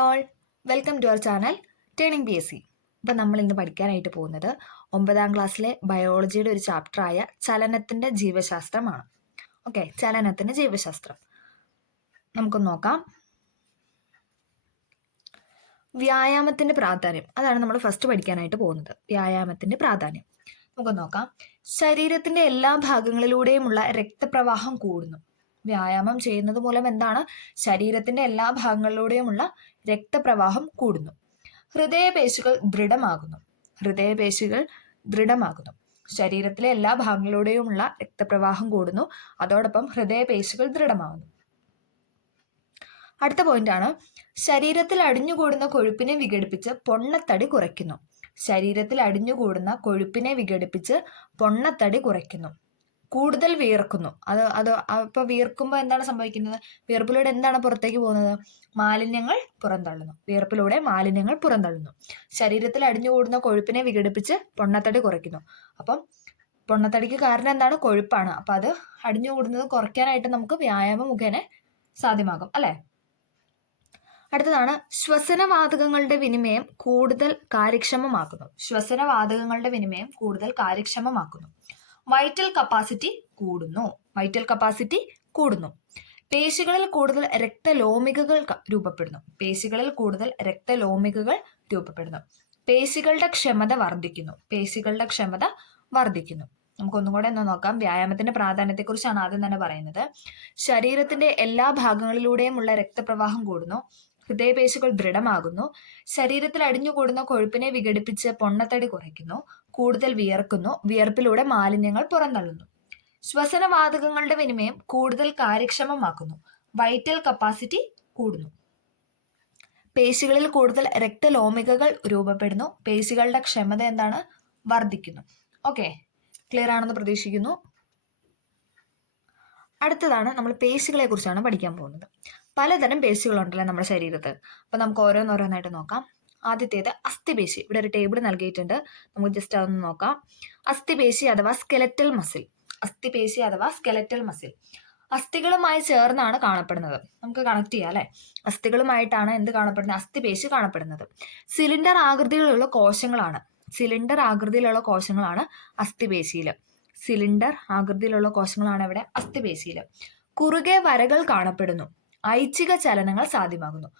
All, welcome to our channel turning PSC. ഇപ്പം നമ്മൾ ഇന്ന് പഠിക്കാനായിട്ട് പോകുന്നത് 9ാം ക്ലാസ്സിലെ ബയോളജിയുടെ ഒരു ചാപ്റ്ററായ ചലനത്തിൻ്റെ ജീവശാസ്ത്രമാണ്. ഓക്കെ, ചലനത്തിൻ്റെ ജീവശാസ്ത്രം നമുക്കൊന്ന് നോക്കാം. വ്യായാമത്തിൻ്റെ പ്രാധാന്യം, അതാണ് നമ്മൾ ഫസ്റ്റ് പഠിക്കാനായിട്ട് പോകുന്നത്. വ്യായാമത്തിൻ്റെ പ്രാധാന്യം നമുക്കൊന്ന് നോക്കാം. ശരീരത്തിൻ്റെ എല്ലാ ഭാഗങ്ങളിലൂടെയുമുള്ള രക്തപ്രവാഹം കൂടുന്നു. വ്യായാമം ചെയ്യുന്നത് മൂലം എന്താണ്? ശരീരത്തിന്റെ എല്ലാ ഭാഗങ്ങളിലൂടെയുമുള്ള രക്തപ്രവാഹം കൂടുന്നു. ഹൃദയപേശികൾ ദൃഢമാകുന്നു. ശരീരത്തിലെ എല്ലാ ഭാഗങ്ങളിലൂടെയുമുള്ള രക്തപ്രവാഹം കൂടുന്നു, അതോടൊപ്പം ഹൃദയപേശികൾ ദൃഢമാകുന്നു. അടുത്ത പോയിന്റ് ആണ്, ശരീരത്തിൽ അടിഞ്ഞുകൂടുന്ന കൊഴുപ്പിനെ വിഘടിപ്പിച്ച് പൊണ്ണത്തടി കുറയ്ക്കുന്നു. കൂടുതൽ വിയർക്കുന്നു. അപ്പോൾ വിയർക്കുമ്പോൾ എന്താണ് സംഭവിക്കുന്നത്? വിയർപ്പിലൂടെ എന്താണ് പുറത്തേക്ക് പോകുന്നത്? മാലിന്യങ്ങൾ പുറന്തള്ളുന്നു. ശരീരത്തിൽ അടിഞ്ഞുകൂടുന്ന കൊഴുപ്പിനെ വിഘടിപ്പിച്ച് പൊണ്ണത്തടി കുറയ്ക്കുന്നു. അപ്പം പൊണ്ണത്തടിക്ക് കാരണം എന്താണ്? കൊഴുപ്പാണ്. അപ്പം അത് അടിഞ്ഞുകൂടുന്നത് കുറയ്ക്കാനായിട്ട് നമുക്ക് വ്യായാമം മുഖേന സാധ്യമാകും അല്ലേ? അടുത്തതാണ്, ശ്വസനവാതകങ്ങളുടെ വിനിമയം കൂടുതൽ കാര്യക്ഷമമാക്കുന്നു. വൈറ്റൽ കപ്പാസിറ്റി കൂടുന്നു. പേശികളിൽ കൂടുതൽ രക്തലോമികകൾ രൂപപ്പെടുന്നു. പേശികളുടെ ക്ഷമത വർദ്ധിക്കുന്നു. നമുക്കൊന്നും കൂടെ ഒന്ന് നോക്കാം. വ്യായാമത്തിന്റെ പ്രാധാന്യത്തെക്കുറിച്ചാണ് ആദ്യം തന്നെ പറയുന്നത്. ശരീരത്തിന്റെ എല്ലാ ഭാഗങ്ങളിലൂടെയുമുള്ള രക്തപ്രവാഹം കൂടുന്നു. ഹൃദയപേശികൾ ദൃഢമാകുന്നു. ശരീരത്തിൽ അടിഞ്ഞുകൂടുന്ന കൊഴുപ്പിനെ വിഘടിപ്പിച്ച് പൊണ്ണത്തടി കുറയ്ക്കുന്നു. കൂടുതൽ വിയർക്കുന്നു. വിയർപ്പിലൂടെ മാലിന്യങ്ങൾ പുറന്തള്ളുന്നു. ശ്വസനവാതകങ്ങളുടെ വിനിമയം കൂടുതൽ കാര്യക്ഷമമാക്കുന്നു. വൈറ്റൽ കപ്പാസിറ്റി കൂടുന്നു. പേശികളിൽ കൂടുതൽ രക്തലോമികകൾ രൂപപ്പെടുന്നു. പേശികളുടെ ക്ഷമത എന്താണ്? വർദ്ധിക്കുന്നു. ഓക്കെ, ക്ലിയർ ആണെന്ന് പ്രതീക്ഷിക്കുന്നു. അടുത്തതാണ്, നമ്മൾ പേശികളെ കുറിച്ചാണ് പഠിക്കാൻ പോകുന്നത്. പലതരം പേശികളുണ്ടല്ലോ നമ്മുടെ ശരീരത്ത്. അപ്പം നമുക്ക് ഓരോന്നോരോന്നായിട്ട് നോക്കാം. ആദ്യത്തേത് അസ്ഥിപേശി. ഇവിടെ ഒരു ടേബിൾ നൽകിയിട്ടുണ്ട്, നമുക്ക് ജസ്റ്റ് അതൊന്ന് നോക്കാം. അസ്ഥിപേശി അഥവാ സ്കെലറ്റൽ മസിൽ അസ്ഥികളുമായി ചേർന്നാണ് കാണപ്പെടുന്നത്. നമുക്ക് കണക്ട് ചെയ്യാം അല്ലെ? അസ്ഥികളുമായിട്ടാണ് എന്ത് കാണപ്പെടുന്നത്? അസ്ഥിപേശി കാണപ്പെടുന്നത്. സിലിണ്ടർ ആകൃതിയിലുള്ള കോശങ്ങളാണ് അസ്ഥിപേശിയിൽ. ഇവിടെ അസ്ഥിപേശിയിൽ കുറുകെ വരകൾ കാണപ്പെടുന്നു. ഐച്ഛിക ചലനങ്ങൾ സാധ്യമാകുന്നു.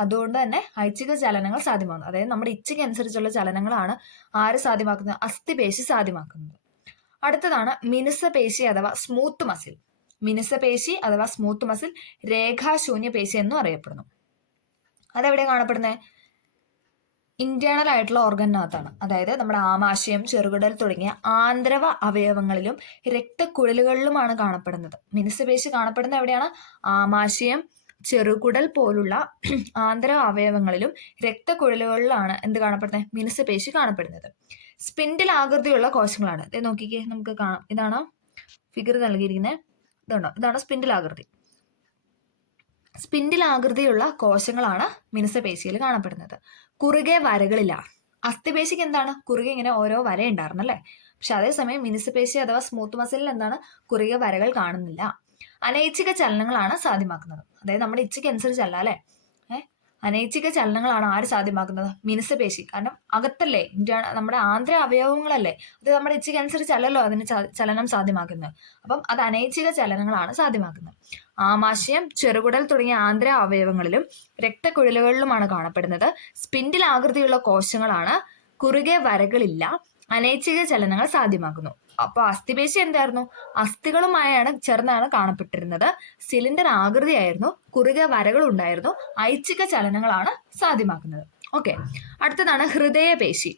അതുകൊണ്ട് തന്നെ ഐച്ഛിക ചലനങ്ങൾ സാധ്യമാകുന്നു. അതായത് നമ്മുടെ ഇച്ഛയ്ക്ക് അനുസരിച്ചുള്ള ചലനങ്ങളാണ് ആര് സാധ്യമാക്കുന്നത്? അസ്ഥിപേശി സാധ്യമാക്കുന്നത്. അടുത്തതാണ് മിനുസപേശി അഥവാ സ്മൂത്ത് മസിൽ. രേഖാശൂന്യ പേശി എന്നും അറിയപ്പെടുന്നു. അതെവിടെ കാണപ്പെടുന്നത്? ഇന്റേണൽ ആയിട്ടുള്ള ഓർഗനകത്താണ്. അതായത് നമ്മുടെ ആമാശയം, ചെറുകുടൽ തുടങ്ങിയ ആന്തരവ അവയവങ്ങളിലും രക്തക്കുഴലുകളിലുമാണ് കാണപ്പെടുന്നത്. മിനുസപേശി കാണപ്പെടുന്നത് എവിടെയാണ്? ആമാശയം, ചെറുകുടൽ പോലുള്ള ആന്തര അവയവങ്ങളിലും രക്തക്കുഴലുകളിലാണ് എന്ത് കാണപ്പെടുന്നത്? മിനുസപേശി കാണപ്പെടുന്നത്. സ്പിൻഡിൽ ആകൃതിയുള്ള കോശങ്ങളാണ്. ഇത് നോക്കിക്കേ, നമുക്ക് കാണാം. ഇതാണ് ഫിഗർ നൽകിയിരിക്കുന്നത്. ഇതാണ് സ്പിൻഡിൽ ആകൃതിയുള്ള കോശങ്ങളാണ് മിനുസപേശിയിൽ കാണപ്പെടുന്നത്. കുറുകെ വരകളില്ല. അസ്ഥിപേശിക്ക് എന്താണ്? കുറുകെ ഇങ്ങനെ ഓരോ വര ഉണ്ടായിരുന്നല്ലേ? പക്ഷെ അതേസമയം മിനുസപേശി അഥവാ സ്മൂത്ത് മസിലിൽ എന്താണ്? കുറുകെ വരകൾ കാണുന്നില്ല. അനൈച്ഛിക ചലനങ്ങളാണ് സാധ്യമാക്കുന്നത്. അതായത് നമ്മുടെ ഇച്ഛയ്ക്ക് അനുസരിച്ചല്ല അല്ലെ? അനൈച്ഛിക ചലനങ്ങളാണ് ആര് സാധ്യമാക്കുന്നത്? മിനുസപേശി. കാരണം അകത്തല്ലേ, നമ്മുടെ ആന്തര അവയവങ്ങളല്ലേ, അത് നമ്മുടെ ഇച്ഛയ്ക്ക് അനുസരിച്ചല്ലല്ലോ അതിന് ചലനം സാധ്യമാക്കുന്നത്. അപ്പം അത് അനൈച്ഛിക ചലനങ്ങളാണ് സാധ്യമാക്കുന്നത്. ആമാശയം, ചെറുകുടൽ തുടങ്ങിയ ആന്തര അവയവങ്ങളിലും രക്തക്കുഴലുകളിലുമാണ് കാണപ്പെടുന്നത്. സ്പിൻഡിൽ ആകൃതിയുള്ള കോശങ്ങളാണ്. കുറുകെ വരകളില്ല. അനൈച്ഛിക ചലനങ്ങൾ സാധ്യമാക്കുന്നു. അപ്പൊ അസ്ഥിപേശി എന്തായിരുന്നു? അസ്ഥികളുമായാണ് ചേർന്നാണ് കാണപ്പെട്ടിരുന്നത്. സിലിണ്ടർ ആകൃതിയായിരുന്നു. കുറുകെ വരകൾ ഉണ്ടായിരുന്നു. ഐച്ഛിക ചലനങ്ങളാണ് സാധ്യമാക്കുന്നത്. ഓക്കെ, അടുത്തതാണ് ഹൃദയപേശി.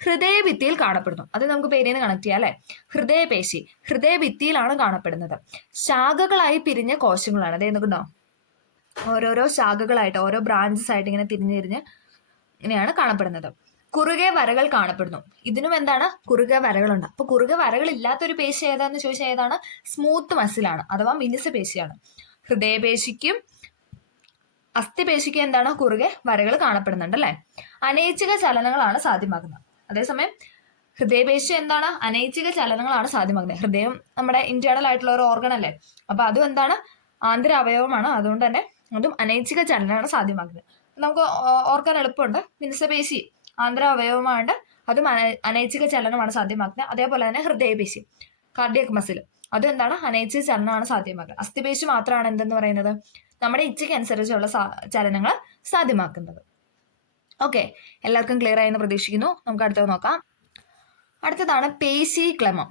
ഹൃദയഭിത്തിയിൽ കാണപ്പെടുന്നു. അത് നമുക്ക് പേരിൽ നിന്ന് കണക്ട് ചെയ്യാം അല്ലെ? ഹൃദയപേശി ഹൃദയഭിത്തിയിലാണ് കാണപ്പെടുന്നത്. ശാഖകളായി പിരിഞ്ഞ കോശങ്ങളാണ്. അത് എന്തുകൊണ്ടോ ഓരോരോ ശാഖകളായിട്ട്, ഓരോ ബ്രാഞ്ചസ് ആയിട്ട് ഇങ്ങനെ ഇങ്ങനെയാണ് കാണപ്പെടുന്നത്. കുറുകെ വരകൾ കാണപ്പെടുന്നു. ഇതിനും എന്താണ്? കുറുകെ വരകളുണ്ട്. അപ്പൊ കുറുകെ വരകൾ ഇല്ലാത്തൊരു പേശി ഏതാന്ന് ചോദിച്ചാൽ ഏതാണ്? സ്മൂത്ത് മസിലാണ് അഥവാ മിനുസപേശിയാണ്. ഹൃദയപേശിക്കും അസ്ഥിപേശിക്കും എന്താണ്? കുറുകെ വരകൾ കാണപ്പെടുന്നുണ്ട് അല്ലെ? അനൈച്ഛിക ചലനങ്ങളാണ് സാധ്യമാകുന്നത്. അതേസമയം ഹൃദയപേശി എന്താണ്? അനൈച്ഛിക ചലനങ്ങളാണ് സാധ്യമാകുന്നത്. ഹൃദയം നമ്മുടെ ഇന്റേണൽ ആയിട്ടുള്ള ഒരു ഓർഗൻ അല്ലേ? അപ്പൊ അതും എന്താണ്? ആന്തര അവയവമാണ്. അതുകൊണ്ട് തന്നെ അതും അനൈച്ഛിക ചലനമാണ് സാധ്യമാക്കുന്നത്. നമുക്ക് ഓർക്കാൻ എളുപ്പമുണ്ട്. മിനുസപേശി ആന്തര അവയവമാണ്ട് അതും അനൈച്ഛിക ചലനമാണ് സാധ്യമാക്കുന്നത്. അതേപോലെ തന്നെ ഹൃദയപേശി കാർഡിയക് മസിൽ അതും എന്താണ് അനൈച്ഛിക ചലനമാണ് സാധ്യമാക്കുന്നത്. അസ്ഥിപേശി മാത്രമാണ് എന്തെന്ന് പറയുന്നത് നമ്മുടെ ഇച്ഛയ്ക്ക് അനുസരിച്ചുള്ള ചലനങ്ങൾ സാധ്യമാക്കുന്നത്. ഓക്കെ, എല്ലാവർക്കും ക്ലിയർ ആയെന്ന് പ്രതീക്ഷിക്കുന്നു. നമുക്ക് അടുത്തത് നോക്കാം. അടുത്തതാണ് പേശീക്ലമം.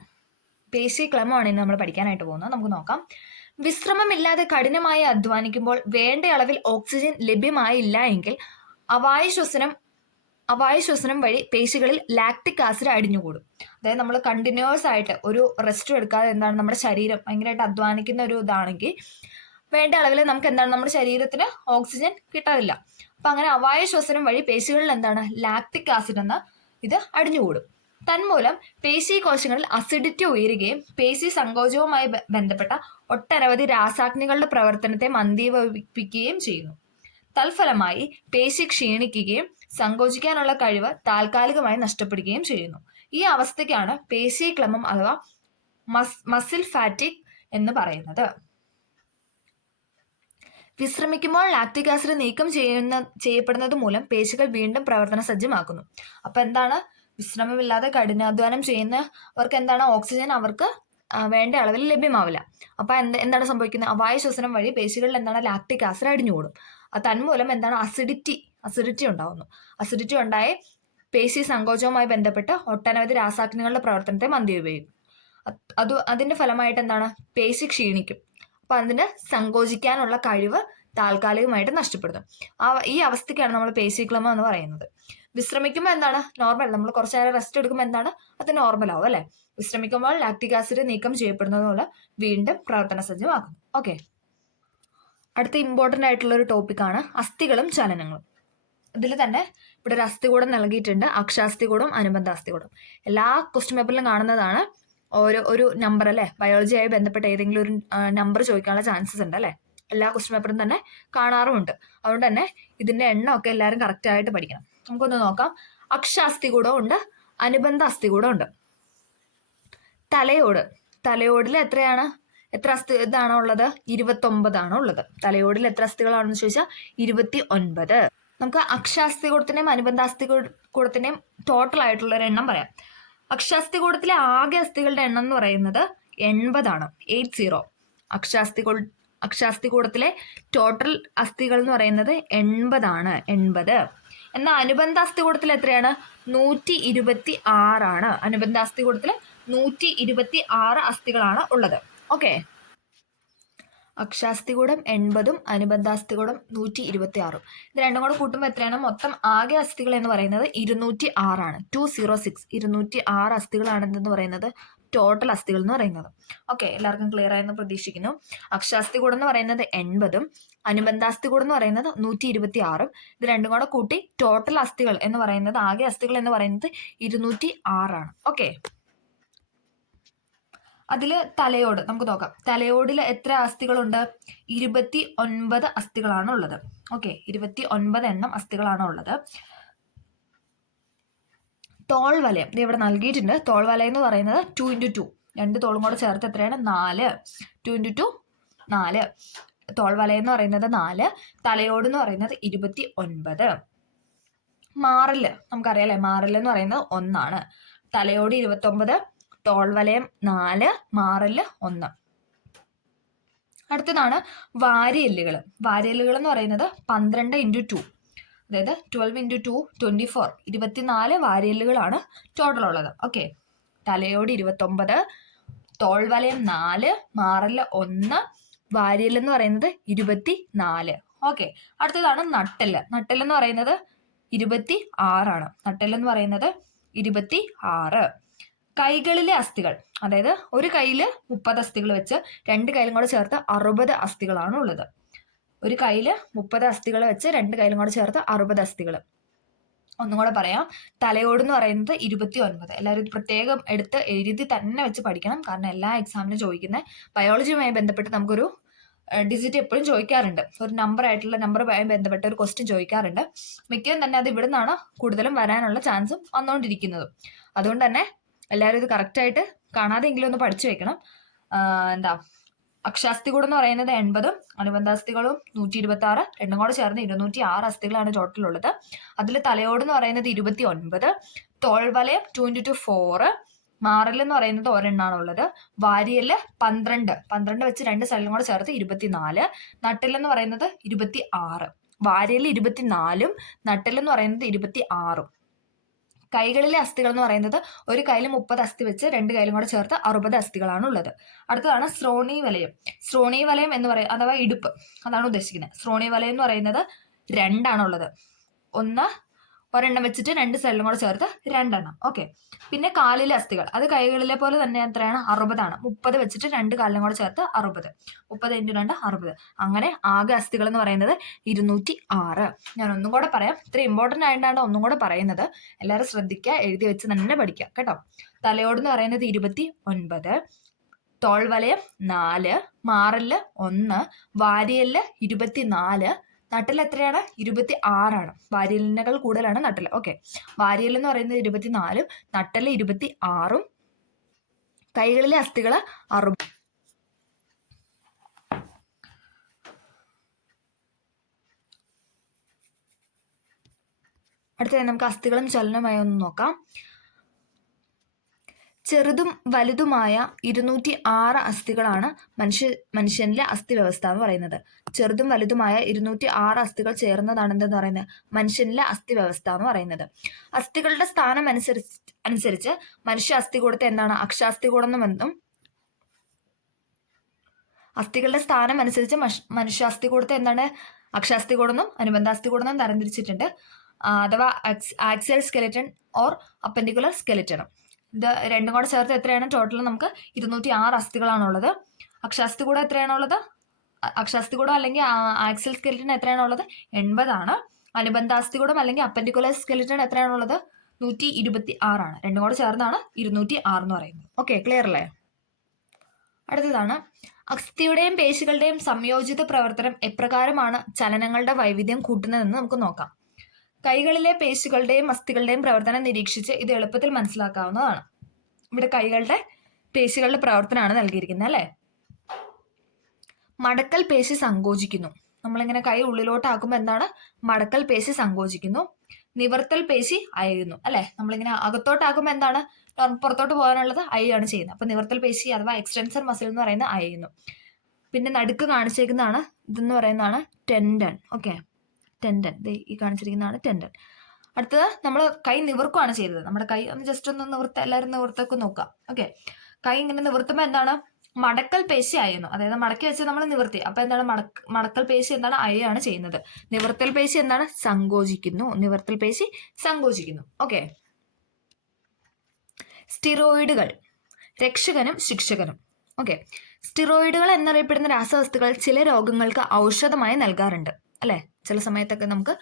പേശീക്ലമമാണ് ഇന്ന് നമ്മൾ പഠിക്കാനായിട്ട് പോകുന്നത്. നമുക്ക് നോക്കാം. വിശ്രമമില്ലാതെ കഠിനമായി അധ്വാനിക്കുമ്പോൾ വേണ്ട അളവിൽ ഓക്സിജൻ ലഭ്യമായില്ല എങ്കിൽ അവായുശ്വസനം വഴി പേശികളിൽ ലാക്റ്റിക് ആസിഡ് അടിഞ്ഞുകൂടും. അതായത് നമ്മൾ കണ്ടിന്യൂസ് ആയിട്ട് ഒരു റെസ്റ്റും എടുക്കാതെ എന്താണ് നമ്മുടെ ശരീരം ഭയങ്കരമായിട്ട് അധ്വാനിക്കുന്ന ഒരു ഇതാണെങ്കിൽ വേണ്ട അളവിൽ നമുക്ക് എന്താണ് നമ്മുടെ ശരീരത്തിന് ഓക്സിജൻ കിട്ടാറില്ല. അപ്പൊ അങ്ങനെ അവായുശ്വസനം വഴി പേശികളിൽ എന്താണ് ലാക്റ്റിക് ആസിഡ് എന്ന ഇത് അടിഞ്ഞുകൂടും. തന്മൂലം പേശി കോശങ്ങളിൽ അസിഡിറ്റി ഉയരുകയും പേശി സങ്കോചവുമായി ബന്ധപ്പെട്ട ഒട്ടനവധി രാസാഗ്നികളുടെ പ്രവർത്തനത്തെ മന്ദീഭവിപ്പിക്കുകയും ചെയ്യുന്നു. തൽഫലമായി പേശി ക്ഷീണിക്കുകയും സങ്കോചിക്കാനുള്ള കഴിവ് താൽക്കാലികമായി നഷ്ടപ്പെടുകയും ചെയ്യുന്നു. ഈ അവസ്ഥയ്ക്കാണ് പേശീക്ലമം അഥവാ മസിൽ ഫാറ്റിക് എന്ന് പറയുന്നത്. വിശ്രമിക്കുമ്പോൾ ലാക്റ്റിക് ആസിഡ് നീക്കം ചെയ്യപ്പെടുന്നത് മൂലം പേശികൾ വീണ്ടും പ്രവർത്തന സജ്ജമാക്കുന്നു. അപ്പൊ എന്താണ്, വിശ്രമമില്ലാതെ കഠിനാധ്വാനം ചെയ്യുന്നവർക്ക് എന്താണ് ഓക്സിജൻ അവർക്ക് വേണ്ട അളവിൽ ലഭ്യമാവില്ല. അപ്പൊ എന്താണ് സംഭവിക്കുന്നത്, അവായുശ്വസനം വഴി പേശികളിൽ എന്താണ് ലാക്റ്റിക് ആസിഡ് അടിഞ്ഞുകൂടും. തന്മൂലം എന്താണ് അസിഡിറ്റി ഉണ്ടാവുന്നു. അസിഡിറ്റി ഉണ്ടായി പേശി സങ്കോചവുമായി ബന്ധപ്പെട്ട് ഒട്ടനവധി രാസാഗ്നികളുടെ പ്രവർത്തനത്തെ മന്ദീഭവിക്കും. അതിന്റെ ഫലമായിട്ട് എന്താണ് പേശി ക്ഷീണിക്കും. അപ്പൊ അതിന് സങ്കോചിക്കാനുള്ള കഴിവ് താൽക്കാലികമായിട്ട് നഷ്ടപ്പെടുന്നു. ഈ അവസ്ഥയ്ക്കാണ് നമ്മൾ പേശീക്ലമം എന്ന് പറയുന്നത്. വിശ്രമിക്കുമ്പോൾ എന്താണ് നോർമൽ, നമ്മൾ കുറച്ചു നേരം റെസ്റ്റ് എടുക്കുമ്പോൾ എന്താണ് അത് നോർമൽ ആവും അല്ലെ. വിശ്രമിക്കുമ്പോൾ ലാക്റ്റിക് ആസിഡ് നീക്കം ചെയ്യപ്പെടുന്നതുപോലെ വീണ്ടും പ്രവർത്തന സജ്ജമാക്കും. ഓക്കെ, അടുത്ത ഇമ്പോർട്ടൻ്റ് ആയിട്ടുള്ള ഒരു ടോപ്പിക്കാണ് അസ്ഥികളും ചലനങ്ങളും. ഇതിൽ തന്നെ ഇവിടെ ഒരു അസ്ഥികൂടം നൽകിയിട്ടുണ്ട്, അക്ഷാസ്ഥികൂടം അനുബന്ധ അസ്ഥികൂടം. എല്ലാ ക്വസ്റ്റ്യൻ പേപ്പറിലും കാണുന്നതാണ്. ഒരു നമ്പർ അല്ലെ, ബയോളജിയായി ബന്ധപ്പെട്ട ഏതെങ്കിലും ഒരു നമ്പർ ചോദിക്കാനുള്ള ചാൻസസ് ഉണ്ട് അല്ലെ. എല്ലാ ക്വസ്റ്റ്യൻ പേപ്പറും തന്നെ കാണാറുമുണ്ട്. അതുകൊണ്ട് തന്നെ ഇതിന്റെ എണ്ണമൊക്കെ എല്ലാവരും കറക്റ്റ് ആയിട്ട് പഠിക്കണം. നമുക്കൊന്ന് നോക്കാം. അക്ഷാസ്ഥികൂടം ഉണ്ട്, അനുബന്ധ അസ്ഥികൂടം ഉണ്ട്. തലയോടിൽ എത്ര ഇതാണോ ഉള്ളത്, 29 ഉള്ളത്. തലയോടിൽ എത്ര അസ്ഥികളാണെന്ന് ചോദിച്ചാൽ 29. നമുക്ക് അക്ഷാസ്ഥികൂടത്തിന്റെയും അനുബന്ധ അസ്ഥികൂടത്തിന്റെയും ടോട്ടൽ ആയിട്ടുള്ള ഒരു എണ്ണം പറയാം. അക്ഷാസ്ഥികൂടത്തിലെ ആകെ അസ്ഥികളുടെ എണ്ണം എന്ന് പറയുന്നത് 80 ആണ്, 80. അക്ഷാസ്ഥികൂടത്തിലെ ടോട്ടൽ അസ്ഥികൾ എന്ന് പറയുന്നത് 80 ആണ്, 80. എന്നാൽ അനുബന്ധ അസ്ഥികൂടത്തിൽ എത്രയാണ്, 126 ആണ്. അനുബന്ധ അസ്ഥികൂടത്തിൽ 126 അസ്ഥികളാണ് ഉള്ളത്. ഓക്കെ, അക്ഷാസ്ഥികൂടം 80ഉം അനുബന്ധാസ്ഥികൂടം 126. ഇത് രണ്ടും കൂടെ കൂട്ടുമ്പോൾ എത്രയാണ്, മൊത്തം ആകെ അസ്ഥികൾ എന്ന് പറയുന്നത് 206 ആണ്. 206 206 അസ്ഥികളാണെന്ന് പറയുന്നത് ടോട്ടൽ അസ്ഥികൾ എന്ന് പറയുന്നത്. ഓക്കെ, എല്ലാവർക്കും ക്ലിയർ ആയെന്ന് പ്രതീക്ഷിക്കുന്നു. അക്ഷാസ്ഥികൂടം എന്ന് പറയുന്നത് 80ഉം അനുബന്ധാസ്ഥികൂടം എന്ന് പറയുന്നത് 126. ഇത് രണ്ടും കൂടെ കൂട്ടി ടോട്ടൽ അസ്ഥികൾ എന്ന് പറയുന്നത്, ആകെ അസ്ഥികൾ എന്ന് പറയുന്നത് 206 ആണ്. ഓക്കെ, അതില് തലയോട് നമുക്ക് നോക്കാം. തലയോടിൽ എത്ര അസ്ഥികളുണ്ട്, 29 അസ്ഥികളാണ് ഉള്ളത്. ഓക്കെ, 29 എണ്ണം അസ്ഥികളാണ് ഉള്ളത്. തോൾവലയം ഇത് ഇവിടെ നൽകിയിട്ടുണ്ട്. തോൾവലയം എന്ന് പറയുന്നത് 2x2, 2 തോളും കൂടെ ചേർത്ത് എത്രയാണ്, 4. 2x2 4. തോൾവലയം എന്ന് പറയുന്നത് 4, തലയോട് എന്ന് പറയുന്നത് 29. മാറല് നമുക്കറിയാലേ, മാറല് എന്ന് പറയുന്നത് 1 ആണ്. തലയോട് 29, തോൾവലയം 4, മാറല് 1. അടുത്തതാണ് വാരിയെല്ലുകൾ. വാരിയെല്ലുകൾ എന്ന് പറയുന്നത് 12x2, അതായത് 12x2 24, 24 വാരിയെല്ലുകളാണ് ടോട്ടൽ ഉള്ളത്. ഓക്കെ, തലയോട് 29, തോൾവലയം 4, മാറല് 1, വാരിയെല്ല് എന്ന് പറയുന്നത് 24. ഓക്കെ, അടുത്തതാണ് നട്ടെല്ല്. നട്ടെല്ല് എന്ന് പറയുന്നത് 26 ആണ്. നട്ടെല്ല് എന്ന് പറയുന്നത് 26. കൈകളിലെ അസ്ഥികൾ, അതായത് ഒരു കൈയിൽ 30 അസ്ഥികൾ വെച്ച് 2 കൈയിലും കൂടെ ചേർത്ത് 60 അസ്ഥികളാണ് ഉള്ളത്. ഒരു കൈയിൽ 30 അസ്ഥികൾ വെച്ച് 2 കൈയിലും കൂടെ ചേർത്ത് 60 അസ്ഥികൾ. ഒന്നും കൂടെ പറയാം. തലയോട് എന്ന് പറയുന്നത് 29. എല്ലാവരും ഇത് പ്രത്യേകം എടുത്ത് എഴുതി തന്നെ വെച്ച് പഠിക്കണം. കാരണം എല്ലാ എക്സാമിനും ചോദിക്കുന്ന ബയോളജിയുമായി ബന്ധപ്പെട്ട് നമുക്കൊരു ഡിജിറ്റ് എപ്പോഴും ചോദിക്കാറുണ്ട്. ഒരു നമ്പറുമായി ബന്ധപ്പെട്ട ഒരു ക്വസ്റ്റ്യൻ ചോദിക്കാറുണ്ട്. മിക്കതും തന്നെ അത് ഇവിടെ നിന്നാണ് കൂടുതലും വരാനുള്ള ചാൻസും വന്നുകൊണ്ടിരിക്കുന്നതും. അതുകൊണ്ട് തന്നെ എല്ലാവരും ഇത് കറക്റ്റായിട്ട് കാണാതെങ്കിലും ഒന്ന് പഠിച്ചു വെക്കണം. അക്ഷാസ്ഥികൂടം എന്ന് പറയുന്നത് 80, അനുബന്ധാസ്ഥികളും 126, രണ്ടും കൂടെ ചേർന്ന് 206 അസ്ഥികളാണ് ടോട്ടൽ ഉള്ളത്. അതിൽ തലയോട് എന്ന് പറയുന്നത് 29, തോൾവലയം 2 into 4, മാറൽ എന്ന് പറയുന്നത് ഒരെണ്ണാണ് ഉള്ളത്, വാരിയല് 12 വെച്ച് രണ്ട് സൈഡിലും കൂടെ ചേർത്ത് 24, നട്ടിലെന്ന് പറയുന്നത് 26, വാരിയല് 24, നട്ടിലെന്ന് പറയുന്നത് 26. കൈകളിലെ അസ്ഥികൾ എന്ന് പറയുന്നത് ഒരു കയ്യിൽ 30 അസ്ഥി വെച്ച് രണ്ട് കയ്യിലും കൂടെ ചേർത്ത് 60 അസ്ഥികളാണ് ഉള്ളത്. അടുത്തതാണ് ശ്രോണീവലയം. ശ്രോണീവലയം എന്ന് പറയുന്നത് അഥവാ ഇടുപ്പ്, അതാണ് ഉദ്ദേശിക്കുന്നത്. ശ്രോണീവലയം എന്ന് പറയുന്നത് 2 ഒരെണ്ണം വെച്ചിട്ട് രണ്ട് സൈഡിലും കൂടെ ചേർത്ത് 2. ഓക്കെ. പിന്നെ കാലിലെ അസ്ഥികൾ, അത് കൈകളിലെ പോലെ തന്നെ എത്രയാണ്? 60. 30 വെച്ചിട്ട് രണ്ട് കാലിലും കൂടെ ചേർത്ത് 60. 30 × 2 60. അങ്ങനെ ആകെ അസ്ഥികൾ എന്ന് പറയുന്നത് 206. ഞാൻ ഒന്നും കൂടെ പറയാം, ഇത്ര ഇമ്പോർട്ടൻ്റ് ആയിട്ടാണ് ഒന്നും കൂടെ പറയുന്നത്. എല്ലാവരും ശ്രദ്ധിക്കുക, എഴുതി വെച്ച് തന്നെ പഠിക്കുക കേട്ടോ. തലയോട് എന്ന് പറയുന്നത് 29, തോൾവലയം 4, മാറല് 1, വാരിയല് 24, നട്ടിൽ എത്രയാണ്? 26. വാരിയലിനേക്കാൾ കൂടുതലാണ് നട്ടിൽ. ഓക്കെ. വാരിയൽ എന്ന് പറയുന്നത് 24, നട്ടല് 26, കൈകളിലെ അസ്ഥികള് 60. അടുത്തതായി നമുക്ക് അസ്ഥികളും ചലനമായി ഒന്ന് നോക്കാം. ചെറുതും വലുതുമായ 206 അസ്ഥികളാണ് മനുഷ്യനിലെ അസ്ഥി വ്യവസ്ഥ എന്ന് പറയുന്നത്. ചെറുതും വലുതുമായ 206 അസ്ഥികൾ ചേർന്നതാണ് എന്തെന്ന് പറയുന്നത്? മനുഷ്യനിലെ അസ്ഥി വ്യവസ്ഥ എന്ന് പറയുന്നത്. അസ്ഥികളുടെ സ്ഥാനം അനുസരിച്ച് മനുഷ്യ അസ്ഥികൂടത്തെ എന്താണ്? അക്ഷാസ്ഥികൂടം എന്നും, അസ്ഥികളുടെ സ്ഥാനം അനുസരിച്ച് മനുഷ്യാസ്ഥികൂടത്തെ എന്താണ്? അക്ഷാസ്ഥികൂടം എന്നും അനുബന്ധാസ്ഥികൂടം എന്നും തരംതിരിച്ചിട്ടുണ്ട്. അഥവാ ആക്സിയൽ സ്കെലിറ്റൺ ഓർ അപ്പൻഡിക്കുലർ സ്കെലിറ്റണും. ഇത് രണ്ടും കൂടെ ചേർത്ത് എത്രയാണ്? ടോട്ടൽ നമുക്ക് 206 അസ്ഥികളാണുള്ളത്. അക്ഷാസ്ഥികൂടം എത്രയാണുള്ളത്? അക്ഷാസ്ഥികൂടം അല്ലെങ്കിൽ ആക്സിയൽ സ്കെലിറ്റൺ എത്രയാണുള്ളത്? 80. അനുബന്ധാസ്ഥികൂടം അല്ലെങ്കിൽ അപ്പൻഡിക്കുലർ സ്കെലിറ്റൺ എത്രയാണുള്ളത്? 126. രണ്ടും കൂടെ ചേർന്നാണ് 206 എന്ന് പറയുന്നത്. ഓക്കെ, ക്ലിയർ അല്ലേ? അടുത്തതാണ് അസ്ഥിയുടെയും പേശികളുടെയും സംയോജിത പ്രവർത്തനം എപ്രകാരമാണ് ചലനങ്ങളുടെ വൈവിധ്യം കൂട്ടുന്നതെന്ന് നമുക്ക് നോക്കാം. കൈകളിലെ പേശികളുടെയും അസ്ഥികളുടെയും പ്രവർത്തനം നിരീക്ഷിച്ച് ഇത് എളുപ്പത്തിൽ മനസ്സിലാക്കാവുന്നതാണ്. ഇവിടെ കൈകളുടെ പേശികളുടെ പ്രവർത്തനമാണ് നൽകിയിരിക്കുന്നത് അല്ലെ. മടക്കൽ പേശി സങ്കോചിക്കുന്നു. നമ്മളിങ്ങനെ കൈ ഉള്ളിലോട്ടാക്കുമ്പോൾ എന്താണ്? മടക്കൽ പേശി സങ്കോചിക്കുന്നു. നിവർത്തൽ പേശി അയയുന്നു അല്ലെ. നമ്മളിങ്ങനെ അകത്തോട്ടാക്കുമ്പോൾ എന്താണ്? പുറത്തോട്ട് പോകാനുള്ളത് അയയാണ് ചെയ്യുന്നത്. അപ്പൊ നിവർത്തൽ പേശി അഥവാ എക്സ്റ്റൻസർ മസിൽ എന്ന് പറയുന്നത് അയയുന്നു. പിന്നെ നടുക്ക് കാണിച്ചേക്കുന്നതാണ് ഇതെന്ന് പറയുന്നതാണ് ടെൻഡൻ. ഓക്കെ, ടെൻഡൻ, ഈ കാണിച്ചിരിക്കുന്നതാണ് ടെൻഡൻ. അടുത്തത് നമ്മൾ കൈ നിവർക്കുകയാണ് ചെയ്തത്. നമ്മുടെ കൈ ഒന്ന് ജസ്റ്റ് ഒന്ന് നിവർത്ത, എല്ലാവരും നിവർത്തൊക്കെ നോക്കാം. ഓക്കെ, കൈ ഇങ്ങനെ നിവർത്തുമ്പോൾ എന്താണ്? മടക്കൽ പേശി അയയുന്നു. അതായത് മടക്കി വെച്ച് നമ്മൾ നിവർത്തി. അപ്പൊ എന്താണ്? മടക്കൽ പേശി എന്താണ്? അയയാണ് ചെയ്യുന്നത്. നിവർത്തൽ പേശി എന്താണ്? സങ്കോചിക്കുന്നു. നിവർത്തൽ പേശി സങ്കോചിക്കുന്നു. ഓക്കെ. സ്റ്റിറോയിഡുകൾ, രക്ഷകനും ശിക്ഷകനും. ഓക്കെ, സ്റ്റിറോയിഡുകൾ എന്നറിയപ്പെടുന്ന രാസവസ്തുക്കൾ ചില രോഗങ്ങൾക്ക് ഔഷധമായി നൽകാറുണ്ട് അല്ലെ. ചില സമയത്തൊക്കെ നമുക്ക്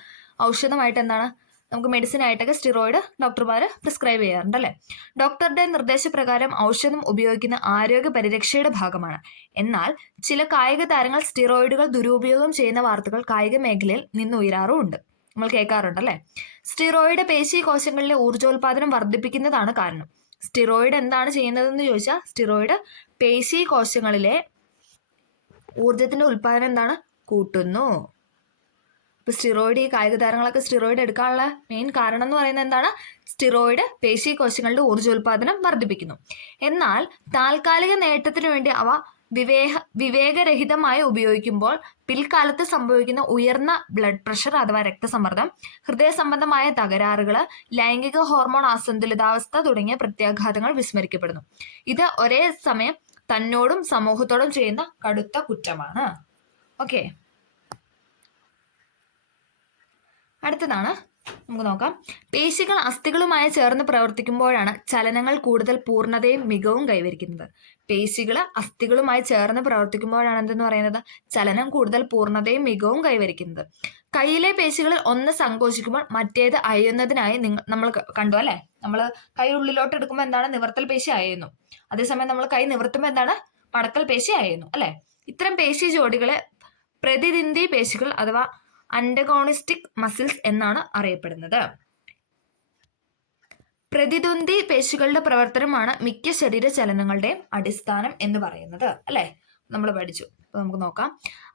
ഔഷധമായിട്ട് എന്താണ്? നമുക്ക് മെഡിസിൻ ആയിട്ടൊക്കെ സ്റ്റിറോയിഡ് ഡോക്ടർമാർ പ്രിസ്ക്രൈബ് ചെയ്യാറുണ്ട് അല്ലെ. ഡോക്ടറുടെ നിർദ്ദേശപ്രകാരം ഔഷധം ഉപയോഗിക്കുന്ന ആരോഗ്യ പരിരക്ഷയുടെ ഭാഗമാണ്. എന്നാൽ ചില കായിക താരങ്ങൾ സ്റ്റിറോയിഡുകൾ ദുരുപയോഗം ചെയ്യുന്ന വാർത്തകൾ കായിക മേഖലയിൽ നിന്ന് ഉയരാറുമുണ്ട്. നമ്മൾ കേൾക്കാറുണ്ട് അല്ലെ. സ്റ്റിറോയിഡ് പേശി കോശങ്ങളിലെ ഊർജ്ജോൽപാദനം വർദ്ധിപ്പിക്കുന്നതാണ് കാരണം. സ്റ്റിറോയിഡ് എന്താണ് ചെയ്യുന്നതെന്ന് ചോദിച്ചാൽ സ്റ്റിറോയിഡ് പേശി കോശങ്ങളിലെ ഊർജത്തിന്റെ ഉൽപാദനം എന്താണ്? കൂട്ടുന്നു. ഇപ്പൊ സ്റ്റിറോയിഡ്, ഈ കായിക താരങ്ങളൊക്കെ സ്റ്റിറോയിഡ് എടുക്കാനുള്ള മെയിൻ കാരണം എന്ന് പറയുന്നത് എന്താണ്? സ്റ്റിറോയിഡ് പേശി കോശങ്ങളുടെ ഊർജ്ജോൽപാദനം വർദ്ധിപ്പിക്കുന്നു. എന്നാൽ താൽക്കാലിക നേട്ടത്തിനു വേണ്ടി അവ വിവേകരഹിതമായി ഉപയോഗിക്കുമ്പോൾ പിൽക്കാലത്ത് സംഭവിക്കുന്ന ഉയർന്ന ബ്ലഡ് പ്രഷർ അഥവാ രക്തസമ്മർദ്ദം, ഹൃദയ സംബന്ധമായ തകരാറുകൾ, ലൈംഗിക ഹോർമോൺ അസന്തുലിതാവസ്ഥ തുടങ്ങിയ പ്രത്യാഘാതങ്ങൾ വിസ്മരിക്കപ്പെടുന്നു. ഇത് ഒരേ സമയം തന്നോടും സമൂഹത്തോടും ചെയ്യുന്ന കടുത്ത കുറ്റമാണ്. ഓക്കെ, അടുത്തതാണ് നമുക്ക് നോക്കാം. പേശികൾ അസ്ഥികളുമായി ചേർന്ന് പ്രവർത്തിക്കുമ്പോഴാണ് ചലനങ്ങൾ കൂടുതൽ പൂർണ്ണതയും മികവും കൈവരിക്കുന്നത്. പേശികൾ അസ്ഥികളുമായി ചേർന്ന് പ്രവർത്തിക്കുമ്പോഴാണ് എന്തെന്ന് പറയുന്നത്? ചലനം കൂടുതൽ പൂർണ്ണതയും മികവും കൈവരിക്കുന്നത്. കൈയിലെ പേശികളിൽ ഒന്ന് സങ്കോചിക്കുമ്പോൾ മറ്റേത് അയയുന്നതിനായി നമ്മൾ കണ്ടു അല്ലെ. നമ്മൾ കൈ ഉള്ളിലോട്ട് എടുക്കുമ്പോൾ എന്താണ്? നിവർത്തൽ പേശി അയയുന്നു. അതേസമയം നമ്മൾ കൈ നിവർത്തുമ്പോൾ എന്താണ്? മടക്കൽ പേശി അയയുന്നു അല്ലെ. ഇത്തരം പേശി ജോഡികളെ പ്രതിദ്വന്ദ്വി പേശികൾ അഥവാ അന്റഗോണിസ്റ്റിക് മസിൽസ് എന്നാണ് അറിയപ്പെടുന്നത്. പ്രതിദ്വന്ദ്വി പേശികളുടെ പ്രവർത്തനമാണ് മിക്ക ശരീര ചലനങ്ങളുടെയും അടിസ്ഥാനം എന്ന് പറയുന്നത് അല്ലെ. നമ്മൾ പഠിച്ചു. അപ്പോൾ നമുക്ക് നോക്കാം.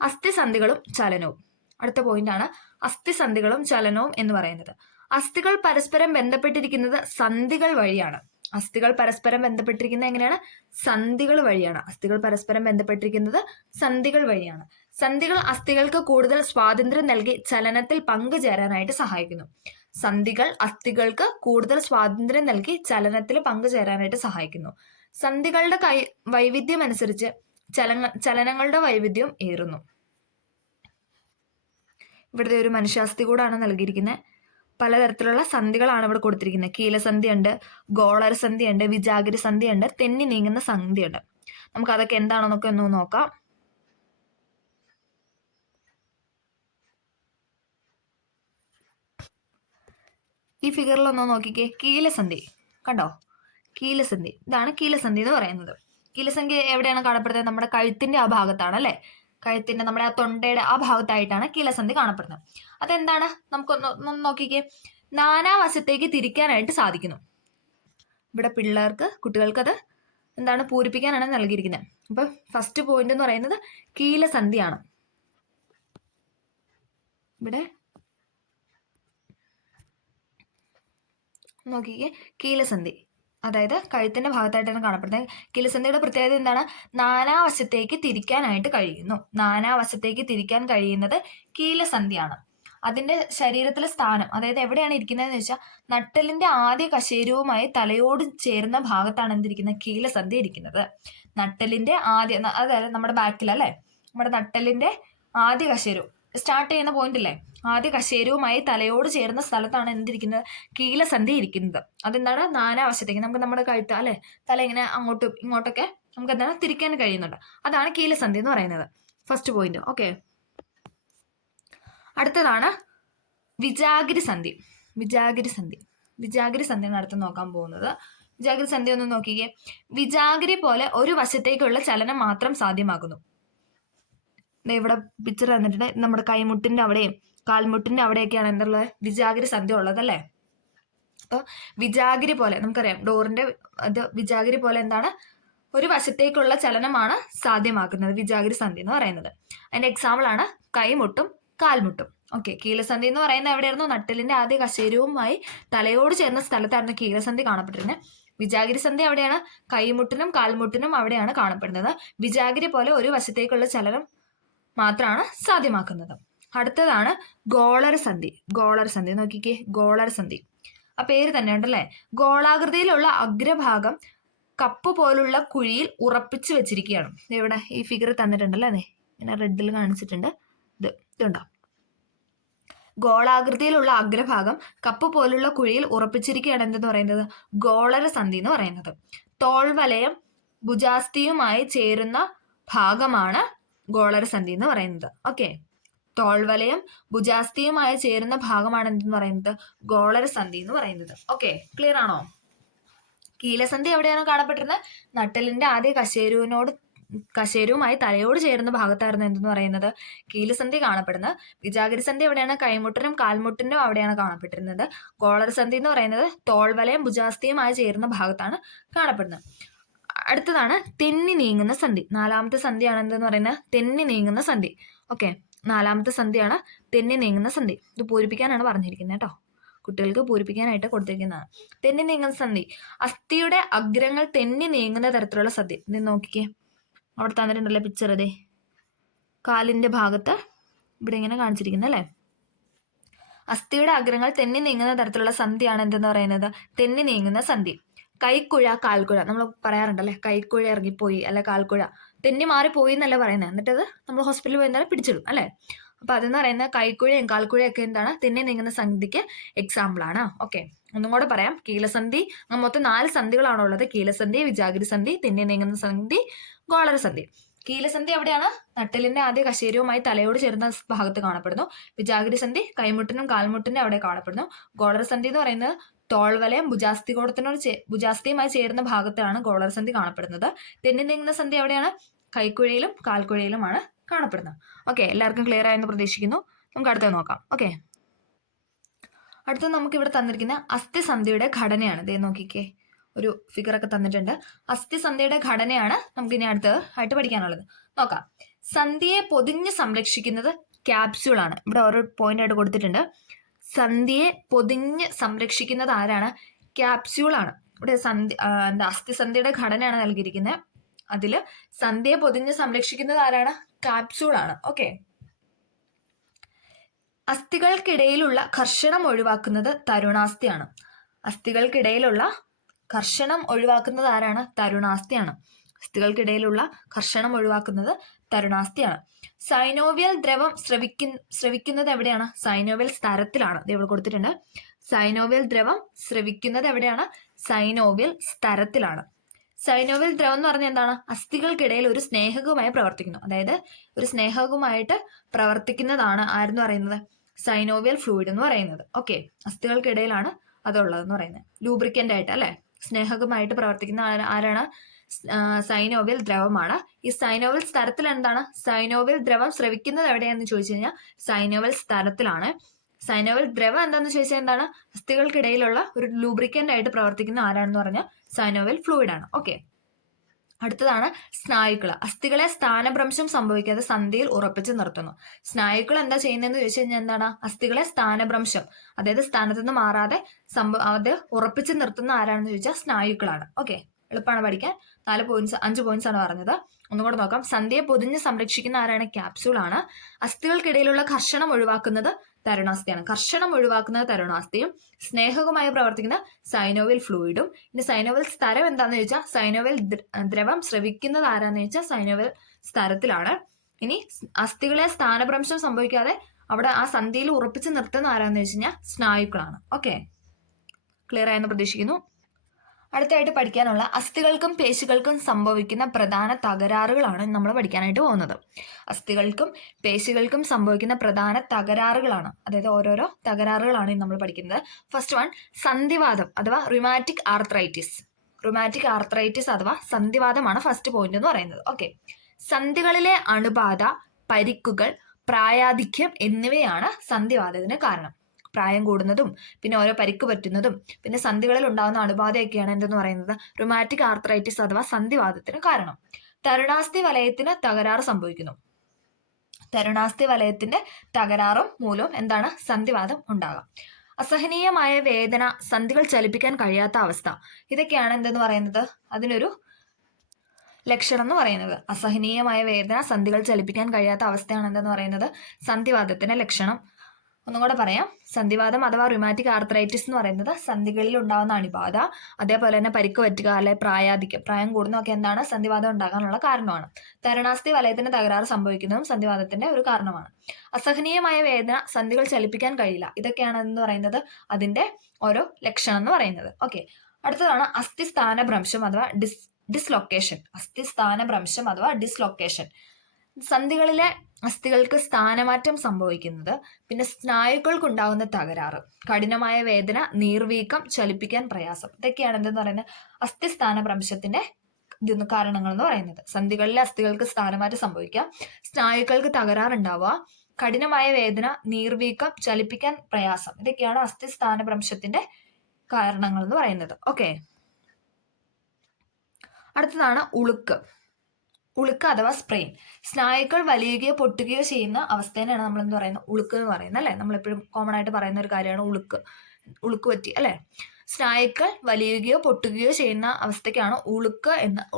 അസ്ഥിസന്ധികളും ചലനവും. അടുത്ത പോയിന്റാണ് അസ്ഥിസന്ധികളും ചലനവും എന്ന് പറയുന്നത്. അസ്ഥികൾ പരസ്പരം ബന്ധപ്പെട്ടിരിക്കുന്നത് സന്ധികൾ വഴിയാണ്. അസ്ഥികൾ പരസ്പരം ബന്ധപ്പെട്ടിരിക്കുന്നത് എങ്ങനെയാണ്? സന്ധികൾ വഴിയാണ്. അസ്ഥികൾ പരസ്പരം ബന്ധപ്പെട്ടിരിക്കുന്നത് സന്ധികൾ വഴിയാണ്. സന്ധികൾ അസ്ഥികൾക്ക് കൂടുതൽ സ്വാതന്ത്ര്യം നൽകി ചലനത്തിൽ പങ്കുചേരാനായിട്ട് സഹായിക്കുന്നു. സന്ധികൾ അസ്ഥികൾക്ക് കൂടുതൽ സ്വാതന്ത്ര്യം നൽകി ചലനത്തിൽ പങ്കുചേരാനായിട്ട് സഹായിക്കുന്നു. സന്ധികളുടെ വൈവിധ്യം അനുസരിച്ച് ചലനങ്ങളുടെ വൈവിധ്യം ഏറുന്നു. ഇവിടുത്തെ ഒരു മനുഷ്യാസ്ഥി കൂടാണ് നൽകിയിരിക്കുന്നത്. പലതരത്തിലുള്ള സന്ധികളാണ് ഇവിടെ കൊടുത്തിരിക്കുന്നത്. കീലസന്ധിയുണ്ട്, ഗോളര സന്ധിയുണ്ട്, വിജാഗിരി സന്ധിയുണ്ട്, തെന്നി നീങ്ങുന്ന സന്ധിയുണ്ട്. നമുക്ക് അതൊക്കെ എന്താണെന്നൊക്കെ ഒന്ന് നോക്കാം. ഈ ഫിഗറിലൊന്ന് നോക്കിക്കേ. കീലസന്ധി കണ്ടോ? കീലസന്ധി, ഇതാണ് കീലസന്ധി എന്ന് പറയുന്നത്. കീലസന്ധി എവിടെയാണ് കാണപ്പെടുന്നത്? നമ്മുടെ കഴുത്തിന്റെ ആ ഭാഗത്താണ് അല്ലെ? കഴുത്തിന്റെ നമ്മുടെ ആ തൊണ്ടയുടെ ആ ഭാഗത്തായിട്ടാണ് കീലസന്ധി കാണപ്പെടുന്നത്. അതെന്താണ്? നമുക്കൊന്ന് നോക്കിക്കേ. നാനാവശത്തേക്ക് തിരിക്കാനായിട്ട് സാധിക്കുന്നു. ഇവിടെ കുട്ടികൾക്ക് അത് എന്താണ്? പൂരിപ്പിക്കാനാണ് നൽകിയിരിക്കുന്നത്. അപ്പൊ ഫസ്റ്റ് പോയിന്റ് എന്ന് പറയുന്നത് കീലസന്ധിയാണ്. ഇവിടെ നോക്കിക്കേ, കീലസന്ധി അതായത് കഴുത്തിന്റെ ഭാഗത്തായിട്ടാണ് കാണപ്പെടുന്നത്. കീലസന്ധിയുടെ പ്രത്യേകത എന്താണ്? നാനാവശത്തേക്ക് തിരിക്കാനായിട്ട് കഴിയുന്നു. നാനാവശത്തേക്ക് തിരിക്കാൻ കഴിയുന്നത് കീലസന്ധിയാണ്. അതിന്റെ ശരീരത്തിലെ സ്ഥാനം, അതായത് എവിടെയാണ് ഇരിക്കുന്നതെന്ന് വെച്ചാൽ നട്ടെല്ലിന്റെ ആദ്യ കശേരുവുമായി തലയോട് ചേർന്ന ഭാഗത്താണ് എന്തിരിക്കുന്നത്? കീലസന്ധി ഇരിക്കുന്നത്. നട്ടെല്ലിന്റെ ആദ്യ, അതായത് നമ്മുടെ ബാക്കിൽ അല്ലെ, നമ്മുടെ നട്ടെല്ലിന്റെ ആദ്യ കശേരു സ്റ്റാർട്ട് ചെയ്യുന്ന പോയിന്റ് അല്ലേ, ആദ്യ കശേരുവുമായി തലയോട് ചേർന്ന സ്ഥലത്താണ് എന്തിരിക്കുന്നത്? കീലസന്ധി ഇരിക്കുന്നത്. അതെന്താണ്? നാനാവശത്തേക്ക് നമുക്ക് നമ്മുടെ കഴുത്ത് അല്ലെ, തല ഇങ്ങനെ അങ്ങോട്ടും ഇങ്ങോട്ടൊക്കെ നമുക്ക് എന്താണ്? തിരിക്കാൻ കഴിയുന്നുണ്ട്. അതാണ് കീലസന്ധി എന്ന് പറയുന്നത്. First point. ഓക്കെ, അടുത്തതാണ് വിജാഗിരി സന്ധി. വിജാഗിരി സന്ധി, വിജാഗിരി സന്ധിയാണ് അടുത്ത് നോക്കാൻ പോകുന്നത്. വിജാഗിരി സന്ധി ഒന്ന് നോക്കിക്കേ. വിജാഗിരി പോലെ ഒരു വശത്തേക്കുള്ള ചലനം മാത്രം സാധ്യമാകുന്നു. ഇവിടെ പിക്ചർ തന്നിട്ടുണ്ട്. നമ്മുടെ കൈമുട്ടിന്റെ അവിടെയും കാൽമുട്ടിന്റെ അവിടെയൊക്കെയാണ് എന്തുള്ളത്? വിജാഗിരി സന്ധി ഉള്ളത് അല്ലേ? അപ്പോൾ വിജാഗിരി പോലെ നമുക്കറിയാം, ഡോറിന്റെ ഇത് വിജാഗിരി പോലെ എന്താണ്? ഒരു വശത്തേക്കുള്ള ചലനമാണ് സാധ്യമാക്കുന്നത് വിജാഗിരി സന്ധി എന്ന് പറയുന്നത്. അതിന്റെ എക്സാമ്പിൾ ആണ് കൈമുട്ടും കാൽമുട്ടും. ഓക്കെ, കീലസന്ധി എന്ന് പറയുന്നത് എവിടെയായിരുന്നു? നട്ടെല്ലിന്റെ ആദ്യ കശേരുവുമായി തലയോട് ചേർന്ന സ്ഥലത്തായിരുന്നു കീലസന്ധി കാണപ്പെട്ടിരുന്നത്. വിജാഗിരി സന്ധി എവിടെയാണ്? കൈമുട്ടിനും കാൽമുട്ടിനും അവിടെയാണ് കാണപ്പെടുന്നത്. വിജാഗിരി പോലെ ഒരു വശത്തേക്കുള്ള ചലനം മാത്രമാണ് സാധ്യമാക്കുന്നത്. അടുത്തതാണ് ഗോളര സന്ധി. ഗോളര സന്ധി നോക്കിക്കേ, ഗോളര സന്ധി ആ പേര് തന്നെ ഉണ്ടല്ലേ. ഗോളാകൃതിയിലുള്ള അഗ്രഭാഗം കപ്പ് പോലുള്ള കുഴിയിൽ ഉറപ്പിച്ചു വെച്ചിരിക്കുകയാണ്. ഇവിടെ ഈ ഫിഗർ തന്നിട്ടുണ്ടല്ലോ, അതെ ഇങ്ങനെ റെഡിൽ കാണിച്ചിട്ടുണ്ട്. ഇതുണ്ടോ? ഗോളാകൃതിയിലുള്ള അഗ്രഭാഗം കപ്പ് പോലുള്ള കുഴിയിൽ ഉറപ്പിച്ചിരിക്കുകയാണ് എന്തെന്ന് പറയുന്നത്? ഗോളര സന്ധി എന്ന് പറയുന്നത്. തോൾവലയം ഭുജാസ്ഥിയുമായി ചേരുന്ന ഭാഗമാണ് ഗോളര സന്ധി എന്ന് പറയുന്നത്. ഓക്കെ, തോൾവലയം ഭുജാസ്ഥിയുമായി ചേരുന്ന ഭാഗമാണ് എന്തെന്ന് പറയുന്നത്? ഗോളര സന്ധി എന്ന് പറയുന്നത്. ഓക്കെ, ക്ലിയർ ആണോ? കീലസന്ധി എവിടെയാണ് കാണപ്പെട്ടിരുന്നത്? നട്ടെല്ലിന്റെ ആദ്യ കശേരുവുമായി തലയോട് ചേരുന്ന ഭാഗത്തായിരുന്നു എന്തെന്ന് പറയുന്നത്? കീലസന്ധി കാണപ്പെടുന്നത്. വിജാഗിരി സന്ധി എവിടെയാണ്? കൈമുട്ടിനും കാൽമുട്ടിനും അവിടെയാണ് കാണപ്പെട്ടിരുന്നത്. ഗോളര സന്ധി എന്ന് പറയുന്നത് തോൾവലയം ഭുജാസ്ഥിയുമായി ചേരുന്ന ഭാഗത്താണ് കാണപ്പെടുന്നത്. അടുത്തതാണ് തെന്നി നീങ്ങുന്ന സന്ധി. നാലാമത്തെ സന്ധിയാണ് എന്തെന്ന് പറയുന്നത്? തെന്നി നീങ്ങുന്ന സന്ധി. ഓക്കെ, നാലാമത്തെ സന്ധിയാണ് തെന്നി നീങ്ങുന്ന സന്ധി. ഇത് പൂരിപ്പിക്കാനാണ് പറഞ്ഞിരിക്കുന്നത് കേട്ടോ, കുട്ടികൾക്ക് പൂരിപ്പിക്കാനായിട്ട് കൊടുത്തിരിക്കുന്നതാണ്. തെന്നി നീങ്ങുന്ന സന്ധി അസ്ഥിയുടെ അഗ്രങ്ങൾ തെന്നി നീങ്ങുന്ന തരത്തിലുള്ള സന്ധി. ഇത് നോക്കിക്കേ, അവിടെ തന്നിട്ടുണ്ടല്ലോ പിക്ചർ. അതെ, കാലിന്റെ ഭാഗത്ത് ഇവിടെ ഇങ്ങനെ കാണിച്ചിരിക്കുന്നത് അല്ലേ. അസ്ഥിയുടെ അഗ്രങ്ങൾ തെന്നി നീങ്ങുന്ന തരത്തിലുള്ള സന്ധിയാണ് എന്തെന്ന് പറയുന്നത്? തെന്നി നീങ്ങുന്ന സന്ധി. കൈക്കുഴ, കാൽക്കുഴ നമ്മൾ പറയാറുണ്ടല്ലേ, കൈക്കുഴ ഇറങ്ങിപ്പോയി അല്ലെ കാൽക്കുഴ തെന്നി മാറിപ്പോയി എന്നല്ല പറയുന്നത്. എന്നിട്ടത് നമ്മൾ ഹോസ്പിറ്റലിൽ പോയി എന്തായാലും പിടിച്ചിടും അല്ലേ. അപ്പൊ അതെന്ന് പറയുന്നത് കൈക്കുഴയും കാൽക്കുഴയൊക്കെ എന്താണ്? തെന്നി നീങ്ങുന്ന സന്ധിക്ക് എക്സാമ്പിൾ ആണ്. ഓക്കെ, ഒന്നും കൂടെ പറയാം. കീലസന്ധി മൊത്തം 4 സന്ധികളാണ് ഉള്ളത്. കീലസന്ധി, വിജാഗിരി സന്ധി, തെന്നി നീങ്ങുന്ന സന്ധി, ഗോളര സന്ധി. കീലസന്ധി എവിടെയാണ്? നട്ടെല്ലിന്റെ ആദ്യ കശേരുവുമായി തലയോട് ചേർന്ന ഭാഗത്ത് കാണപ്പെടുന്നു. വിജാഗിരി സന്ധി കൈമുട്ടിനും കാൽമുട്ടിനും അവിടെ കാണപ്പെടുന്നു. ഗോളര സന്ധി എന്ന് പറയുന്നത് തോൾവലയം ഭുജാസ്ഥിയുമായി ചേരുന്ന ഭാഗത്താണ് ഗോളര സന്ധി കാണപ്പെടുന്നത്. തെന്നി നീങ്ങുന്ന സന്ധി എവിടെയാണ്? കൈക്കുഴയിലും കാൽക്കുഴയിലുമാണ് കാണപ്പെടുന്നത്. ഓക്കെ, എല്ലാവർക്കും ക്ലിയർ ആയെന്ന് പ്രതീക്ഷിക്കുന്നു. നമുക്ക് അടുത്തത് നോക്കാം. ഓക്കെ, അടുത്തത് നമുക്ക് ഇവിടെ തന്നിരിക്കുന്ന അസ്ഥിസന്ധിയുടെ ഘടനയാണ്. ദേ നോക്കിക്കേ, ഒരു ഫിഗറൊക്കെ തന്നിട്ടുണ്ട്. അസ്ഥിസന്ധിയുടെ ഘടനയാണ് നമുക്ക് ഇനി ആയിട്ട് പഠിക്കാനുള്ളത്. നോക്കാം. സന്ധിയെ പൊതിഞ്ഞ് സംരക്ഷിക്കുന്നത് ക്യാപ്സ്യൂളാണ്. ഇവിടെ ഓരോ പോയിന്റ് ആയിട്ട് കൊടുത്തിട്ടുണ്ട്. സന്ധിയെ പൊതിഞ്ഞ് സംരക്ഷിക്കുന്നത് ആരാണ്? ക്യാപ്സ്യൂളാണ്. ഇവിടെ അസ്ഥിസന്ധിയുടെ ഘടനയാണ് നൽകിയിരിക്കുന്നത്. അതിൽ സന്ധിയെ പൊതിഞ്ഞ് സംരക്ഷിക്കുന്നത് ആരാണ്? ക്യാപ്സ്യൂളാണ്. ഓക്കെ. അസ്ഥികൾക്കിടയിലുള്ള ഘർഷണം ഒഴിവാക്കുന്നത് തരുണാസ്ഥിയാണ്. അസ്ഥികൾക്കിടയിലുള്ള ഘർഷണം ഒഴിവാക്കുന്നത് ആരാണ്? തരുണാസ്ഥിയാണ്. അസ്ഥികൾക്കിടയിലുള്ള ഘർഷണം ഒഴിവാക്കുന്നത് തരുണാസ്ഥിയാണ്. സൈനോവിയൽ ദ്രവം സ്രവിക്കുന്നത് എവിടെയാണ്? സൈനോവിയൽ സ്തരത്തിലാണ്. ഇത് ഇവിടെ കൊടുത്തിട്ടുണ്ട്. സൈനോവിയൽ ദ്രവം സ്രവിക്കുന്നത് എവിടെയാണ്? സൈനോവിയൽ സ്തരത്തിലാണ്. സൈനോവിയൽ ദ്രവം എന്ന് പറഞ്ഞാൽ എന്താണ്? അസ്ഥികൾക്കിടയിൽ ഒരു സ്നേഹകവുമായി പ്രവർത്തിക്കുന്നു. അതായത് ഒരു സ്നേഹകവുമായിട്ട് പ്രവർത്തിക്കുന്നതാണ് ആരെന്ന് പറയുന്നത്? സൈനോവിയൽ ഫ്ലൂയിഡ് എന്ന് പറയുന്നത്. ഓക്കെ. അസ്ഥികൾക്കിടയിലാണ് അതുള്ളതെന്ന് പറയുന്നത്. ലൂബ്രിക്കൻ്റ് ആയിട്ട് അല്ലെ, സ്നേഹകമായിട്ട് പ്രവർത്തിക്കുന്ന ആരാണ്? സൈനോവിയൽ ദ്രവമാണ്. ഈ സൈനോവിയൽ സ്തരത്തിൽ എന്താണ്? സൈനോവിയൽ ദ്രവം സ്രവിക്കുന്നത് എവിടെയാണെന്ന് ചോദിച്ചു കഴിഞ്ഞാൽ സൈനോവിയൽ സ്തരത്തിലാണ്. സൈനോവിയൽ ദ്രവം എന്താണെന്ന് ചോദിച്ചാൽ എന്താണ്? അസ്ഥികൾക്കിടയിലുള്ള ഒരു ലൂബ്രിക്കൻ്റ് ആയിട്ട് പ്രവർത്തിക്കുന്ന ആരാണെന്ന് പറഞ്ഞാൽ സൈനോവിയൽ ഫ്ലൂയിഡ് ആണ്. ഓക്കെ. അടുത്തതാണ് സ്നായുക്കൾ. അസ്ഥികളെ സ്ഥാനഭ്രംശം സംഭവിക്കാതെ സന്ധിയിൽ ഉറപ്പിച്ച് നിർത്തുന്നു. സ്നായുക്കൾ എന്താ ചെയ്യുന്നതെന്ന് ചോദിച്ചു കഴിഞ്ഞാൽ എന്താണ്? അസ്ഥികളെ സ്ഥാനഭ്രംശം, അതായത് സ്ഥാനത്ത് നിന്ന് മാറാതെ അത് ഉറപ്പിച്ച് നിർത്തുന്ന ആരാണെന്ന് ചോദിച്ചാൽ സ്നായുക്കളാണ്. ഓക്കെ. എളുപ്പമാണ് പഠിക്കാൻ. 5 പോയിന്റ്സ് ആണ് പറഞ്ഞത്. ഒന്നും കൂടെ നോക്കാം. സന്ധിയെ പൊതിഞ്ഞ് സംരക്ഷിക്കുന്ന ആരാണ്? ക്യാപ്സ്യൂൾ ആണ്. അസ്ഥികൾക്കിടയിലുള്ള ഘർഷണം ഒഴിവാക്കുന്നത് തരുണാസ്ഥിയാണ്. ഘർഷണം ഒഴിവാക്കുന്നത് തരുണാസ്ഥിയും സ്നേഹകമായി പ്രവർത്തിക്കുന്ന സൈനോവിയൽ ഫ്ലൂയിഡും. ഇനി സൈനോവിയൽ സ്തരം എന്താന്ന് ചോദിച്ചാൽ സൈനോവിയൽ ദ്രവം സ്രവിക്കുന്നത് ആരാന്ന് ചോദിച്ചാൽ സൈനോവിയൽ സ്തരത്തിലാണ്. ഇനി അസ്ഥികളെ സ്ഥാനഭ്രംശം സംഭവിക്കാതെ അവിടെ ആ സന്ധിയിൽ ഉറപ്പിച്ച് നിർത്തുന്ന ആരാന്ന് ചോദിച്ചു കഴിഞ്ഞാൽ സ്നായുക്കളാണ്. ഓക്കെ. ക്ലിയർ ആയെന്ന് പ്രതീക്ഷിക്കുന്നു. അടുത്തായിട്ട് പഠിക്കാനുള്ള അസ്ഥികൾക്കും പേശികൾക്കും സംഭവിക്കുന്ന പ്രധാന തകരാറുകളാണ് നമ്മൾ പഠിക്കാനായിട്ട് പോകുന്നത്. അസ്ഥികൾക്കും പേശികൾക്കും സംഭവിക്കുന്ന പ്രധാന തകരാറുകളാണ്, അതായത് ഓരോരോ തകരാറുകളാണ് നമ്മൾ പഠിക്കുന്നത്. ഫസ്റ്റ് വൺ, സന്ധിവാദം അഥവാ റുമാറ്റിക് ആർത്രൈറ്റിസ്. റുമാറ്റിക് ആർത്രൈറ്റിസ് അഥവാ സന്ധിവാദമാണ് ഫസ്റ്റ് പോയിന്റ് എന്ന് പറയുന്നത്. ഓക്കെ. സന്ധികളിലെ അണുബാധ, പരിക്കുകൾ, പ്രായാധിക്യം എന്നിവയാണ് സന്ധിവാദത്തിന് കാരണം. പ്രായം കൂടുന്നതും പിന്നെ ഓരോ പരിക്ക് പറ്റുന്നതും പിന്നെ സന്ധികളിൽ ഉണ്ടാകുന്ന അണുബാധയൊക്കെയാണ് എന്തെന്ന് പറയുന്നത്? റുമാറ്റിക് ആർത്രൈറ്റിസ് അഥവാ സന്ധിവാദത്തിന് കാരണം. തരുണാസ്ഥി വലയത്തിന് തകരാറ് സംഭവിക്കുന്നു. തരുണാസ്ഥി വലയത്തിന്റെ തകരാറും മൂലം എന്താണ്? സന്ധിവാദം ഉണ്ടാകാം. അസഹനീയമായ വേദന, സന്ധികൾ ചലിപ്പിക്കാൻ കഴിയാത്ത അവസ്ഥ, ഇതൊക്കെയാണ് എന്തെന്ന് പറയുന്നത്? അതിനൊരു ലക്ഷണം എന്ന് പറയുന്നത്. അസഹനീയമായ വേദന, സന്ധികൾ ചലിപ്പിക്കാൻ കഴിയാത്ത അവസ്ഥയാണ് എന്തെന്ന് പറയുന്നത്? സന്ധിവാദത്തിന്റെ ലക്ഷണം. ഒന്നും കൂടെ പറയാം. സന്ധിവാദം അഥവാ റുമാറ്റിക് ആർത്രൈറ്റിസ് എന്ന് പറയുന്നത് സന്ധികളിൽ ഉണ്ടാകുന്ന അണുബാധ, അതേപോലെ തന്നെ പരിക്ക് പറ്റുക, അല്ലെ പ്രായാധിക്യം, പ്രായം കൂടുന്നതൊക്കെ എന്താണ്? സന്ധിവാദം ഉണ്ടാകാനുള്ള കാരണമാണ്. തരുണാസ്ഥി വലയത്തിന് തകരാറ് സംഭവിക്കുന്നതും സന്ധിവാദത്തിന്റെ ഒരു കാരണമാണ്. അസഹനീയമായ വേദന, സന്ധികൾ ചലിപ്പിക്കാൻ കഴിയില്ല, ഇതൊക്കെയാണ് എന്ന് പറയുന്നത് അതിന്റെ ഓരോ ലക്ഷണം എന്ന് പറയുന്നത്. ഓക്കെ. അടുത്തതാണ് അസ്ഥിസ്ഥാനഭ്രംശം അഥവാ ഡിസ്ലൊക്കേഷൻ. അസ്ഥിസ്ഥാനഭ്രംശം അഥവാ ഡിസ്ലൊക്കേഷൻ. സന്ധികളിലെ അസ്ഥികൾക്ക് സ്ഥാനമാറ്റം സംഭവിക്കുന്നത്, പിന്നെ സ്നായുക്കൾക്കുണ്ടാകുന്ന തകരാറ്, കഠിനമായ വേദന, നീർവീക്കം, ചലിപ്പിക്കാൻ പ്രയാസം, ഇതൊക്കെയാണ് എന്തെന്ന് പറയുന്നത്? അസ്ഥിസ്ഥാനഭ്രംശത്തിന്റെ കാരണങ്ങൾ എന്ന് പറയുന്നത്. സന്ധികളിലെ അസ്ഥികൾക്ക് സ്ഥാനമാറ്റം സംഭവിക്കുക, സ്നായുക്കൾക്ക് തകരാറുണ്ടാവുക, കഠിനമായ വേദന, നീർവീക്കം, ചലിപ്പിക്കാൻ പ്രയാസം, ഇതൊക്കെയാണ് അസ്ഥിസ്ഥാനഭ്രംശത്തിന്റെ കാരണങ്ങൾ എന്ന് പറയുന്നത്. ഓക്കെ. അടുത്തതാണ് ഉളുക്ക്. ഉളുക്ക് അഥവാ സ്പ്രെയിൻ. സ്നായുക്കൾ വലിയുകയോ പൊട്ടുകയോ ചെയ്യുന്ന അവസ്ഥേനാണ് നമ്മൾ എന്ത് പറയുന്നത്? ഉളുക്ക് എന്ന് പറയുന്നത് അല്ലെ. നമ്മളെപ്പോഴും കോമൺ ആയിട്ട് പറയുന്ന ഒരു കാര്യമാണ് ഉളുക്ക് പറ്റി അല്ലെ. സ്നായുക്കൾ വലിയുകയോ പൊട്ടുകയോ ചെയ്യുന്ന അവസ്ഥയ്ക്കാണ്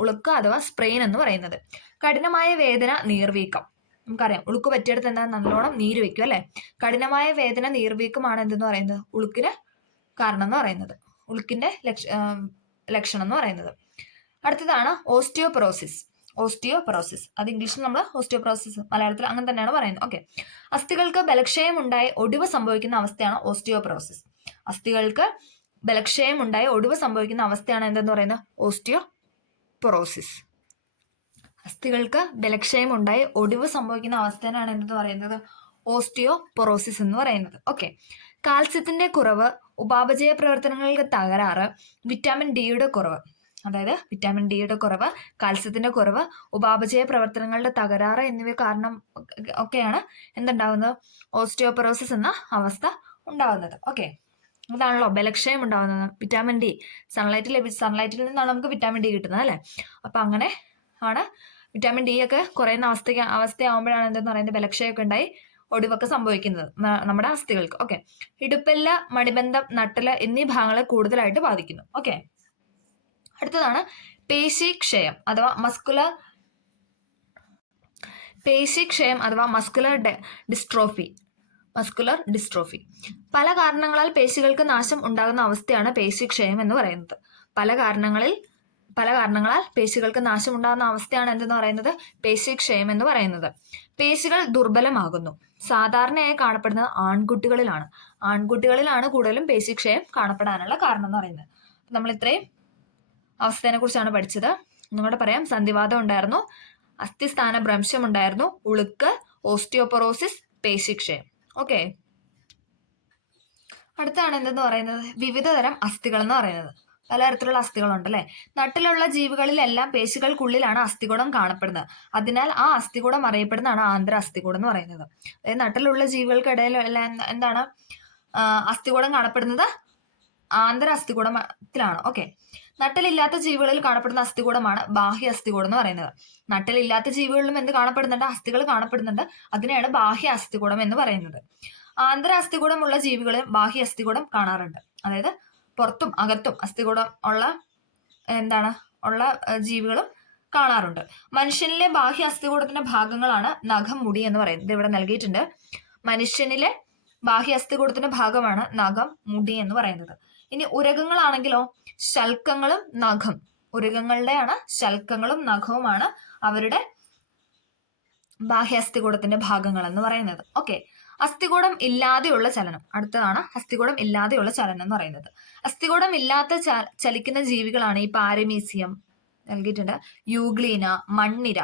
ഉളുക്ക് അഥവാ സ്പ്രെയിൻ എന്ന് പറയുന്നത്. കഠിനമായ വേദന, നീർവീക്കം. നമുക്കറിയാം ഉളുക്ക് പറ്റിയെടുത്ത് എന്താ? നല്ലോണം നീര് വെക്കും അല്ലെ. കഠിനമായ വേദന, നീർവീക്കമാണ് എന്തെന്ന് പറയുന്നത്? ഉളുക്കിന് കാരണം എന്ന് പറയുന്നത്, ഉളുക്കിന്റെ ലക്ഷണം എന്ന് പറയുന്നത്. അടുത്തതാണ് ഓസ്റ്റിയോപൊറോസിസ്. അത് ഇംഗ്ലീഷിൽ നമ്മൾ ഓസ്റ്റിയോപൊറോസിസ്, മലയാളത്തിൽ അങ്ങനെ തന്നെയാണ് പറയുന്നത്. ഓക്കെ. അസ്ഥികൾക്ക് ബലക്ഷയം ഉണ്ടായി ഒടിവ് സംഭവിക്കുന്ന അവസ്ഥയാണ് ഓസ്റ്റിയോപൊറോസിസ്. അസ്ഥികൾക്ക് ബലക്ഷയം ഉണ്ടായി ഒടിവ് സംഭവിക്കുന്ന അവസ്ഥയാണ് എന്തെന്ന് പറയുന്നത്? ഓസ്റ്റിയോപൊറോസിസ്. അസ്ഥികൾക്ക് ബലക്ഷയം ഉണ്ടായി ഒടിവ് സംഭവിക്കുന്ന അവസ്ഥയാണ് എന്തെന്ന് പറയുന്നത്? ഓസ്റ്റിയോപൊറോസിസ് എന്ന് പറയുന്നത്. ഓക്കെ. കാൽസ്യത്തിന്റെ കുറവ്, ഉപാപചയ പ്രവർത്തനങ്ങൾക്ക് തകരാറ്, വിറ്റാമിൻ ഡിയുടെ കുറവ്, അതായത് വിറ്റാമിൻ ഡിയുടെ കുറവ്, കാൽസ്യത്തിന്റെ കുറവ്, ഉപാപചയ പ്രവർത്തനങ്ങളുടെ തകരാറ് എന്നിവ കാരണം ഒക്കെയാണ് എന്തുണ്ടാവുന്നത്? ഓസ്റ്റിയോപൊറോസിസ് എന്ന അവസ്ഥ ഉണ്ടാവുന്നത്. ഓക്കെ. അതാണല്ലോ ബലക്ഷയം ഉണ്ടാകുന്നത്. വിറ്റാമിൻ ഡി സൺലൈറ്റിൽ നിന്നാണ് നമുക്ക് വിറ്റാമിൻ ഡി കിട്ടുന്നത് അല്ലേ. അപ്പൊ അങ്ങനെ ആണ് വിറ്റാമിൻ ഡി ഒക്കെ കുറയുന്ന അവസ്ഥയാവുമ്പോഴാണ് എന്തെന്ന് പറയുന്നത് ബലക്ഷയമൊക്കെ ഉണ്ടായി ഒടിവൊക്കെ സംഭവിക്കുന്നത് നമ്മുടെ അസ്ഥികൾക്ക്. ഓക്കെ, ഇടുപ്പെല്ല്, മണിബന്ധം, നട്ടല് എന്നീ ഭാഗങ്ങളെ കൂടുതലായിട്ട് ബാധിക്കുന്നു. ഓക്കെ, അടുത്തതാണ് പേശിക്ഷയം അഥവാ മസ്കുലർ ഡിസ്ട്രോഫി. പല കാരണങ്ങളാൽ പേശികൾക്ക് നാശം ഉണ്ടാകുന്ന അവസ്ഥയാണ് പേശിക്ഷയം എന്ന് പറയുന്നത്. പല കാരണങ്ങളാൽ പേശികൾക്ക് നാശം ഉണ്ടാകുന്ന അവസ്ഥയാണ് എന്തെന്ന് പറയുന്നത് പേശിക്ഷയം എന്ന് പറയുന്നത്. പേശികൾ ദുർബലമാകുന്നു. സാധാരണയായി കാണപ്പെടുന്നത് ആൺകുട്ടികളിലാണ് കൂടുതലും പേശിക്ഷയം കാണപ്പെടാനുള്ള കാരണം എന്ന് പറയുന്നത്. നമ്മൾ ഇത്രയും അവസ്ഥയെ കുറിച്ചാണ് പഠിച്ചത്. ഒന്നുകൂടെ പറയാം. സന്ധിവാതം ഉണ്ടായിരുന്നു, അസ്ഥിസ്ഥാന ഭ്രംശം ഉണ്ടായിരുന്നു, ഉളുക്ക്, ഓസ്റ്റിയോപൊറോസിസ്, പേശിക്ഷയം. ഓക്കെ, അടുത്താണ് എന്തെന്ന് പറയുന്നത് വിവിധ തരം അസ്ഥികൾ എന്ന് പറയുന്നത്. പലതരത്തിലുള്ള അസ്ഥികളുണ്ടല്ലേ. നട്ടിലുള്ള ജീവികളിലെല്ലാം പേശികൾക്കുള്ളിലാണ് അസ്ഥികൂടം കാണപ്പെടുന്നത്. അതിനാൽ ആ അസ്ഥികൂടം അറിയപ്പെടുന്നതാണ് ആന്തര അസ്ഥികൂടം എന്ന് പറയുന്നത്. അതായത് നട്ടിലുള്ള ജീവികൾക്കിടയിൽ എന്താണ് അസ്ഥികൂടം കാണപ്പെടുന്നത് ആന്തര അസ്ഥികൂടത്തിലാണ്. ഓക്കെ, നട്ടലില്ലാത്ത ജീവികളിൽ കാണപ്പെടുന്ന അസ്ഥികൂടമാണ് ബാഹ്യ അസ്ഥികൂടം എന്ന് പറയുന്നത്. നട്ടലില്ലാത്ത ജീവികളിലും എന്ത് കാണപ്പെടുന്നുണ്ട് അസ്ഥികൾ കാണപ്പെടുന്നുണ്ട്. അതിനെയാണ് ബാഹ്യ അസ്ഥികൂടം എന്ന് പറയുന്നത്. ആന്തര അസ്ഥികൂടമുള്ള ജീവികളിൽ ബാഹ്യ അസ്ഥികൂടം കാണാറുണ്ട്. അതായത് പുറത്തും അകത്തും അസ്ഥികൂടം ഉള്ള ജീവികളും കാണാറുണ്ട്. മനുഷ്യനിലെ ബാഹ്യ അസ്ഥികൂടത്തിന്റെ ഭാഗങ്ങളാണ് നഖം, മുടി എന്ന് പറയുന്നത്. ഇത് ഇവിടെ നൽകിയിട്ടുണ്ട്. മനുഷ്യനിലെ ബാഹ്യ അസ്ഥികൂടത്തിന്റെ ഭാഗമാണ് നഖം, മുടി എന്ന് പറയുന്നത്. ഇനി ഉരകങ്ങളാണെങ്കിലോ ശൽക്കങ്ങളും നഖം. ഉരകങ്ങളുടെയാണ് ശൽക്കങ്ങളും നഖവുമാണ് അവരുടെ ബാഹ്യ അസ്ഥികൂടത്തിന്റെ ഭാഗങ്ങൾ എന്ന് പറയുന്നത്. ഓക്കെ, അസ്ഥികൂടം ഇല്ലാതെയുള്ള ചലനം. അടുത്തതാണ് അസ്ഥികൂടം ഇല്ലാതെയുള്ള ചലനം എന്ന് പറയുന്നത്. അസ്ഥികൂടം ഇല്ലാത്ത ചലിക്കുന്ന ജീവികളാണ് ഈ പാരമീസിയം നൽകിയിട്ടുണ്ട്, യൂഗ്ലീന, മണ്ണിര.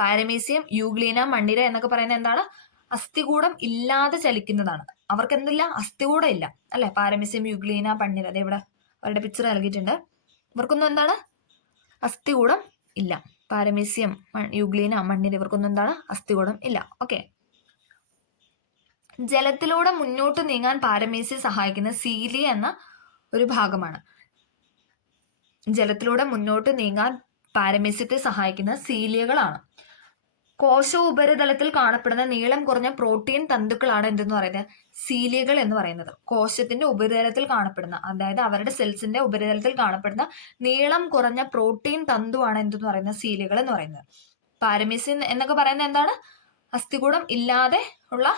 പാരമീസിയം, യൂഗ്ലീന, മണ്ണിര എന്നൊക്കെ പറയുന്നത് എന്താണ് അസ്ഥികൂടം ഇല്ലാതെ ചലിക്കുന്നതാണ്. അവർക്ക് എന്തില്ല അസ്ഥികൂടം ഇല്ല അല്ലെ. പാരമീസിയം, യൂഗ്ലീന, മണ്ണിര, അതെ ഇവിടെ അവരുടെ പിക്ചർ നൽകിയിട്ടുണ്ട്. ഇവർക്കൊന്നും എന്താണ് അസ്ഥികൂടം ഇല്ല. പാരമീസിയം, യൂഗ്ലീന, മണ്ണിര ഇവർക്കൊന്നും എന്താണ് അസ്ഥികൂടം ഇല്ല. ഓക്കെ, ജലത്തിലൂടെ മുന്നോട്ട് നീങ്ങാൻ പാരമീസിയം സഹായിക്കുന്ന സീലിയ എന്ന ഒരു ഭാഗമാണ്. ജലത്തിലൂടെ മുന്നോട്ട് നീങ്ങാൻ പാരമീസ്യത്തെ സഹായിക്കുന്ന സീലിയകളാണ്. കോശ ഉപരിതലത്തിൽ കാണപ്പെടുന്ന നീളം കുറഞ്ഞ പ്രോട്ടീൻ തന്തുക്കളാണ് എന്തെന്ന് പറയുന്നത് സീലിയകൾ എന്ന് പറയുന്നത്. കോശത്തിന്റെ ഉപരിതലത്തിൽ കാണപ്പെടുന്ന, അതായത് അവരുടെ സെൽസിന്റെ ഉപരിതലത്തിൽ കാണപ്പെടുന്ന നീളം കുറഞ്ഞ പ്രോട്ടീൻ തന്തുവാണ് എന്തെന്ന് പറയുന്നത് സീലിയകൾ എന്ന് പറയുന്നത്. പാരമീസിയം എന്നൊക്കെ പറയുന്നത് എന്താണ് അസ്ഥികൂടം ഇല്ലാതെ ഉള്ള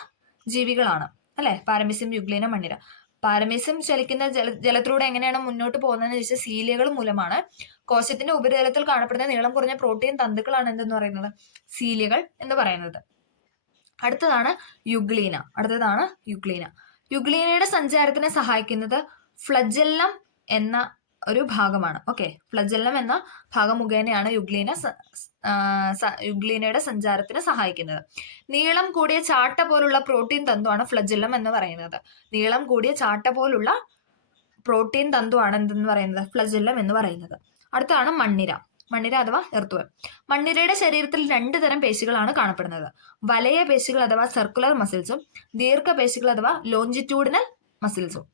ജീവികളാണ് അല്ലെ. പാരമീസിയം, യുഗ്ലീന, മണ്ണിര. പാരമീസിയം ചലിക്കുന്ന ജലത്തിലൂടെ എങ്ങനെയാണ് മുന്നോട്ട് പോകുന്നതെന്ന് ചോദിച്ചാൽ സീലിയകൾ മൂലമാണ്. കോശത്തിന്റെ ഉപരിതലത്തിൽ കാണപ്പെടുന്ന നീളം കുറഞ്ഞ പ്രോട്ടീൻ തന്തുക്കളാണ് എന്തെന്ന് പറയുന്നത് സീലിയകൾ എന്ന് പറയുന്നത്. അടുത്തതാണ് യുഗ്ലീന. യുഗ്ലീനയുടെ സഞ്ചാരത്തിനെ സഹായിക്കുന്നത് ഫ്ലജെല്ലം എന്ന ഒരു ഭാഗമാണ്. ഓക്കെ, ഫ്ലജെല്ലം എന്ന ഭാഗം മുഖേനയാണ് യുഗ്ലീനയുടെ സഞ്ചാരത്തിന് സഹായിക്കുന്നത്. നീളം കൂടിയ ചാട്ട പോലുള്ള പ്രോട്ടീൻ തന്തുവാണ് ഫ്ലജെല്ലം എന്ന് പറയുന്നത്. നീളം കൂടിയ ചാട്ട പോലുള്ള പ്രോട്ടീൻ തന്തുവാണ് എന്തെന്ന് പറയുന്നത് ഫ്ലജെല്ലം എന്ന് പറയുന്നത്. അടുത്താണ് മണ്ണിര അഥവാ എർത്തുവം. മണ്ണിരയുടെ ശരീരത്തിൽ 2 തരം പേശികളാണ് കാണപ്പെടുന്നത്. വലയ പേശികൾ അഥവാ സർക്കുലർ മസിൽസും ദീർഘപേശികൾ അഥവാ ലോഞ്ചിറ്റ്യൂഡിനൽ മസിൽസും.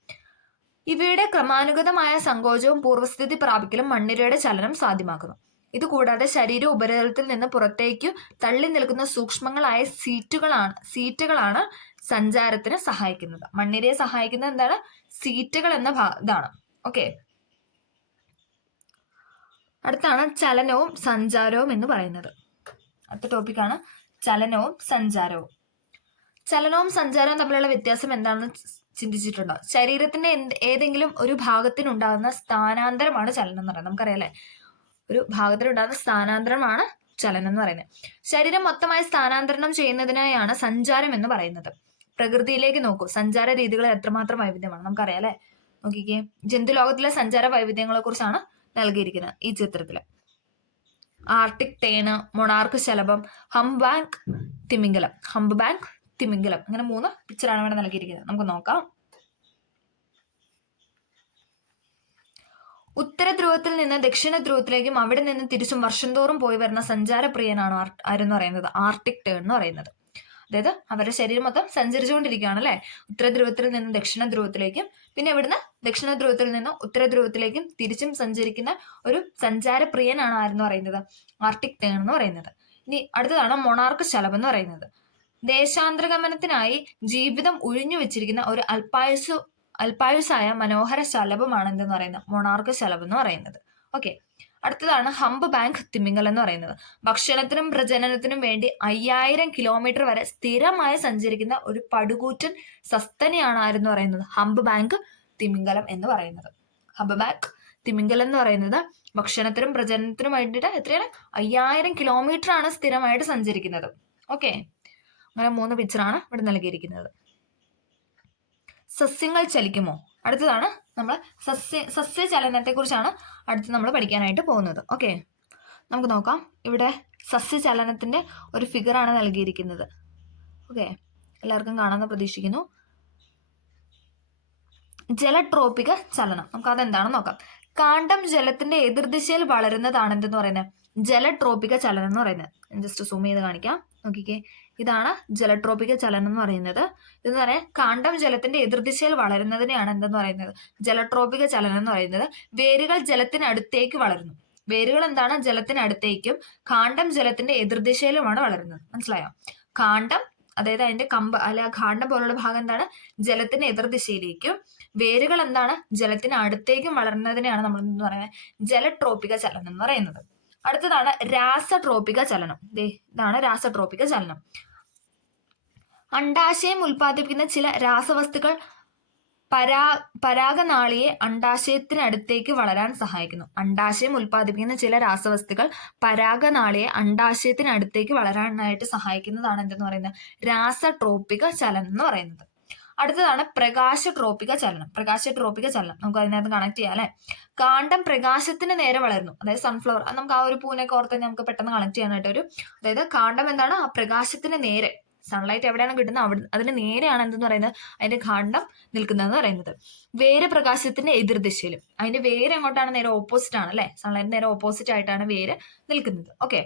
ഇവയുടെ ക്രമാനുഗതമായ സങ്കോചവും പൂർവ്വസ്ഥിതി പ്രാപിക്കലും മണ്ണിരയുടെ ചലനം സാധ്യമാക്കുന്നു. ഇതുകൂടാതെ ശരീര ഉപരിതലത്തിൽ നിന്ന് പുറത്തേക്കു തള്ളി നിൽക്കുന്ന സൂക്ഷ്മങ്ങളായ സീറ്റുകളാണ് സഞ്ചാരത്തിന് സഹായിക്കുന്നത്. മണ്ണിരയെ സഹായിക്കുന്നത് എന്താണ് സീറ്റുകൾ എന്ന ഇതാണ്. ഓക്കെ, അടുത്താണ് ചലനവും സഞ്ചാരവും എന്ന് പറയുന്നത്. അടുത്ത ടോപ്പിക്കാണ് ചലനവും സഞ്ചാരവും. ചലനവും സഞ്ചാരവും തമ്മിലുള്ള വ്യത്യാസം എന്താണെന്ന് ചിന്തിച്ചിട്ടുണ്ടോ? ശരീരത്തിന്റെ ഏതെങ്കിലും ഒരു ഭാഗത്തിനുണ്ടാകുന്ന സ്ഥാനാന്തരമാണ് ചലനം എന്ന് പറയുന്നത്. നമുക്കറിയാലേ, ഒരു ഭാഗത്തിനുണ്ടാകുന്ന സ്ഥാനാന്തരമാണ് ചലനം എന്ന് പറയുന്നത്. ശരീരം മൊത്തമായി സ്ഥാനാന്തരണം ചെയ്യുന്നതിനായാണ് സഞ്ചാരം എന്ന് പറയുന്നത്. പ്രകൃതിയിലേക്ക് നോക്കൂ, സഞ്ചാര രീതികൾ എത്രമാത്രം വൈവിധ്യമാണ് നമുക്കറിയാം അല്ലെ. നോക്കിക്കേ, ജന്തുലോകത്തിലെ സഞ്ചാര വൈവിധ്യങ്ങളെ കുറിച്ചാണ് നൽകിയിരിക്കുന്നത് ഈ ചിത്രത്തില്. ആർട്ടിക് തേന്, മൊണാർക്ക് ശലഭം, ഹംബാങ്ക് തിമിംഗലം അങ്ങനെ 3 പിക്ചറാണ് ഇവിടെ നൽകിയിരിക്കുന്നത്. നമുക്ക് നോക്കാം. ഉത്തര ധ്രുവത്തിൽ നിന്ന് ദക്ഷിണ ധ്രുവത്തിലേക്കും അവിടെ നിന്ന് തിരിച്ചും വർഷം തോറും പോയി വരുന്ന സഞ്ചാരപ്രിയനാണ് ആരെന്ന് പറയുന്നത് ആർട്ടിക് ടേൺ എന്ന് പറയുന്നത്. അതായത് അവരുടെ ശരീരം മൊത്തം സഞ്ചരിച്ചുകൊണ്ടിരിക്കുകയാണ് അല്ലെ. ഉത്തര ധ്രുവത്തിൽ നിന്ന് ദക്ഷിണ ധ്രുവത്തിലേക്കും പിന്നെ ഇവിടുന്ന് ദക്ഷിണ ധ്രുവത്തിൽ നിന്ന് ഉത്തര ധ്രുവത്തിലേക്കും തിരിച്ചും സഞ്ചരിക്കുന്ന ഒരു സഞ്ചാരപ്രിയനാണ് ആരെന്ന് പറയുന്നത്, ആർട്ടിക് ടേൺ എന്ന് പറയുന്നത്. ഇനി അടുത്തതാണ് മൊണാർക്ക് ശലഭം എന്ന് പറയുന്നത്. ദേശാന്തരഗമനത്തിനായി ജീവിതം ഒഴിഞ്ഞു വെച്ചിരിക്കുന്ന ഒരു അൽപായുസായ മനോഹര ശലഭമാണ് എന്തെന്ന് പറയുന്നത്, മൊണാർക്ക് ശലഭം എന്ന് പറയുന്നത്. ഓക്കെ, അടുത്തതാണ് ഹംപ് ബാങ്ക് തിമിംഗലം എന്ന് പറയുന്നത്. ഭക്ഷണത്തിനും പ്രജനനത്തിനും വേണ്ടി 5000 കിലോമീറ്റർ വരെ സ്ഥിരമായി സഞ്ചരിക്കുന്ന ഒരു പടുകൂറ്റൻ സസ്തനിയാണ് ആരെന്ന് പറയുന്നത്, ഹംപ് ബാങ്ക് തിമിംഗലം എന്ന് പറയുന്നത്. ഹംപ് ബാങ്ക് തിമിംഗലം എന്ന് പറയുന്നത് ഭക്ഷണത്തിനും പ്രജനനത്തിനും വേണ്ടിയിട്ട് എത്രയാണ്, 5000 കിലോമീറ്റർ ആണ് സ്ഥിരമായിട്ട് സഞ്ചരിക്കുന്നത്. ഓക്കെ, അങ്ങനെ 3 പിക്ചറാണ് ഇവിടെ നൽകിയിരിക്കുന്നത്. സസ്യങ്ങൾ ചലിക്കുമോ? അടുത്തതാണ് നമ്മൾ സസ്യചലനത്തെ കുറിച്ചാണ് അടുത്ത് നമ്മൾ പഠിക്കാനായിട്ട് പോകുന്നത്. ഓക്കെ, നമുക്ക് നോക്കാം. ഇവിടെ സസ്യചലനത്തിന്റെ ഒരു ഫിഗറാണ് നൽകിയിരിക്കുന്നത്. ഓക്കെ, എല്ലാവർക്കും കാണാമെന്ന് പ്രതീക്ഷിക്കുന്നു. ജലട്രോപിക ചലനം, നമുക്ക് അതെന്താണെന്ന് നോക്കാം. കാണ്ഡം ജലത്തിന്റെ എതിർദിശയിൽ വളരുന്നതാണ് എന്തെന്ന് പറയുന്നത്, ജലട്രോപിക ചലനം എന്ന് പറയുന്നത്. ജസ്റ്റ് സൂം ചെയ്ത് കാണിക്കാം. നോക്കിക്കേ, ഇതാണ് ജലട്രോപിക ചലനം എന്ന് പറയുന്നത്. ഇതെന്ന് പറയാൻ കാണ്ഡം ജലത്തിന്റെ എതിർദിശയിൽ വളരുന്നതിനെയാണ് എന്തെന്ന് പറയുന്നത്, ജലട്രോപിക ചലനം എന്ന് പറയുന്നത്. വേരുകൾ ജലത്തിനടുത്തേക്ക് വളരുന്നു. വേരുകൾ എന്താണ്, ജലത്തിനടുത്തേക്കും കാണ്ഡം ജലത്തിന്റെ എതിർദിശയിലുമാണ് വളരുന്നത്. മനസ്സിലായോ? കാണ്ഡം അതായത് അതിന്റെ കമ്പ് അല്ല കാണ്ഡം പോലുള്ള ഭാഗം എന്താണ്, ജലത്തിന്റെ എതിർദിശയിലേക്കും വേരുകൾ എന്താണ്, ജലത്തിന് അടുത്തേക്കും വളരുന്നതിനെയാണ് നമ്മൾ എന്ന് പറയുന്നത് ജലട്രോപിക ചലനം എന്ന് പറയുന്നത്. അടുത്തതാണ് രാസട്രോപിക ചലനം. ഇതാണ് രാസട്രോപിക ചലനം. അണ്ഡാശയം ഉൽപ്പാദിപ്പിക്കുന്ന ചില രാസവസ്തുക്കൾ പരാഗനാളിയെ അണ്ഡാശയത്തിനടുത്തേക്ക് വളരാൻ സഹായിക്കുന്നു. അണ്ഡാശയം ഉൽപ്പാദിപ്പിക്കുന്ന ചില രാസവസ്തുക്കൾ പരാഗനാളിയെ അണ്ഡാശയത്തിനടുത്തേക്ക് വളരാനായിട്ട് സഹായിക്കുന്നതാണ് എന്തെന്ന് പറയുന്നത്, രാസട്രോപിക ചലനം എന്ന് പറയുന്നത്. അടുത്തതാണ് പ്രകാശട്രോപിക ചലനം. പ്രകാശട്രോപിക ചലനം നമുക്ക് അതിനകത്ത് കണക്ട് ചെയ്യാം അല്ലെ. കാണ്ഡം പ്രകാശത്തിന് നേരെ വളരുന്നു. അതായത് സൺഫ്ലവർ, നമുക്ക് ആ ഒരു പൂവിനൊക്കെ ഓർത്ത് നമുക്ക് പെട്ടെന്ന് കണക്ട് ചെയ്യാനായിട്ട് ഒരു, അതായത് കാണ്ഡം എന്താണ്, ആ പ്രകാശത്തിന് നേരെ, സൺലൈറ്റ് എവിടെയാണ് കിട്ടുന്നത് അവിടെ അതിന് നേരെയാണ് എന്തെന്ന് പറയുന്നത്, അതിന്റെ കാണ്ഡം നിൽക്കുന്നതെന്ന് പറയുന്നത്. വേര് പ്രകാശത്തിന്റെ എതിർദിശയിലും, അതിന്റെ വേര് എങ്ങോട്ടാണ്, നേരെ ഓപ്പോസിറ്റ് ആണ് അല്ലെ, സൺലൈറ്റ് നേരെ ഓപ്പോസിറ്റ് ആയിട്ടാണ് വേര് നിൽക്കുന്നത്. ഓക്കെ,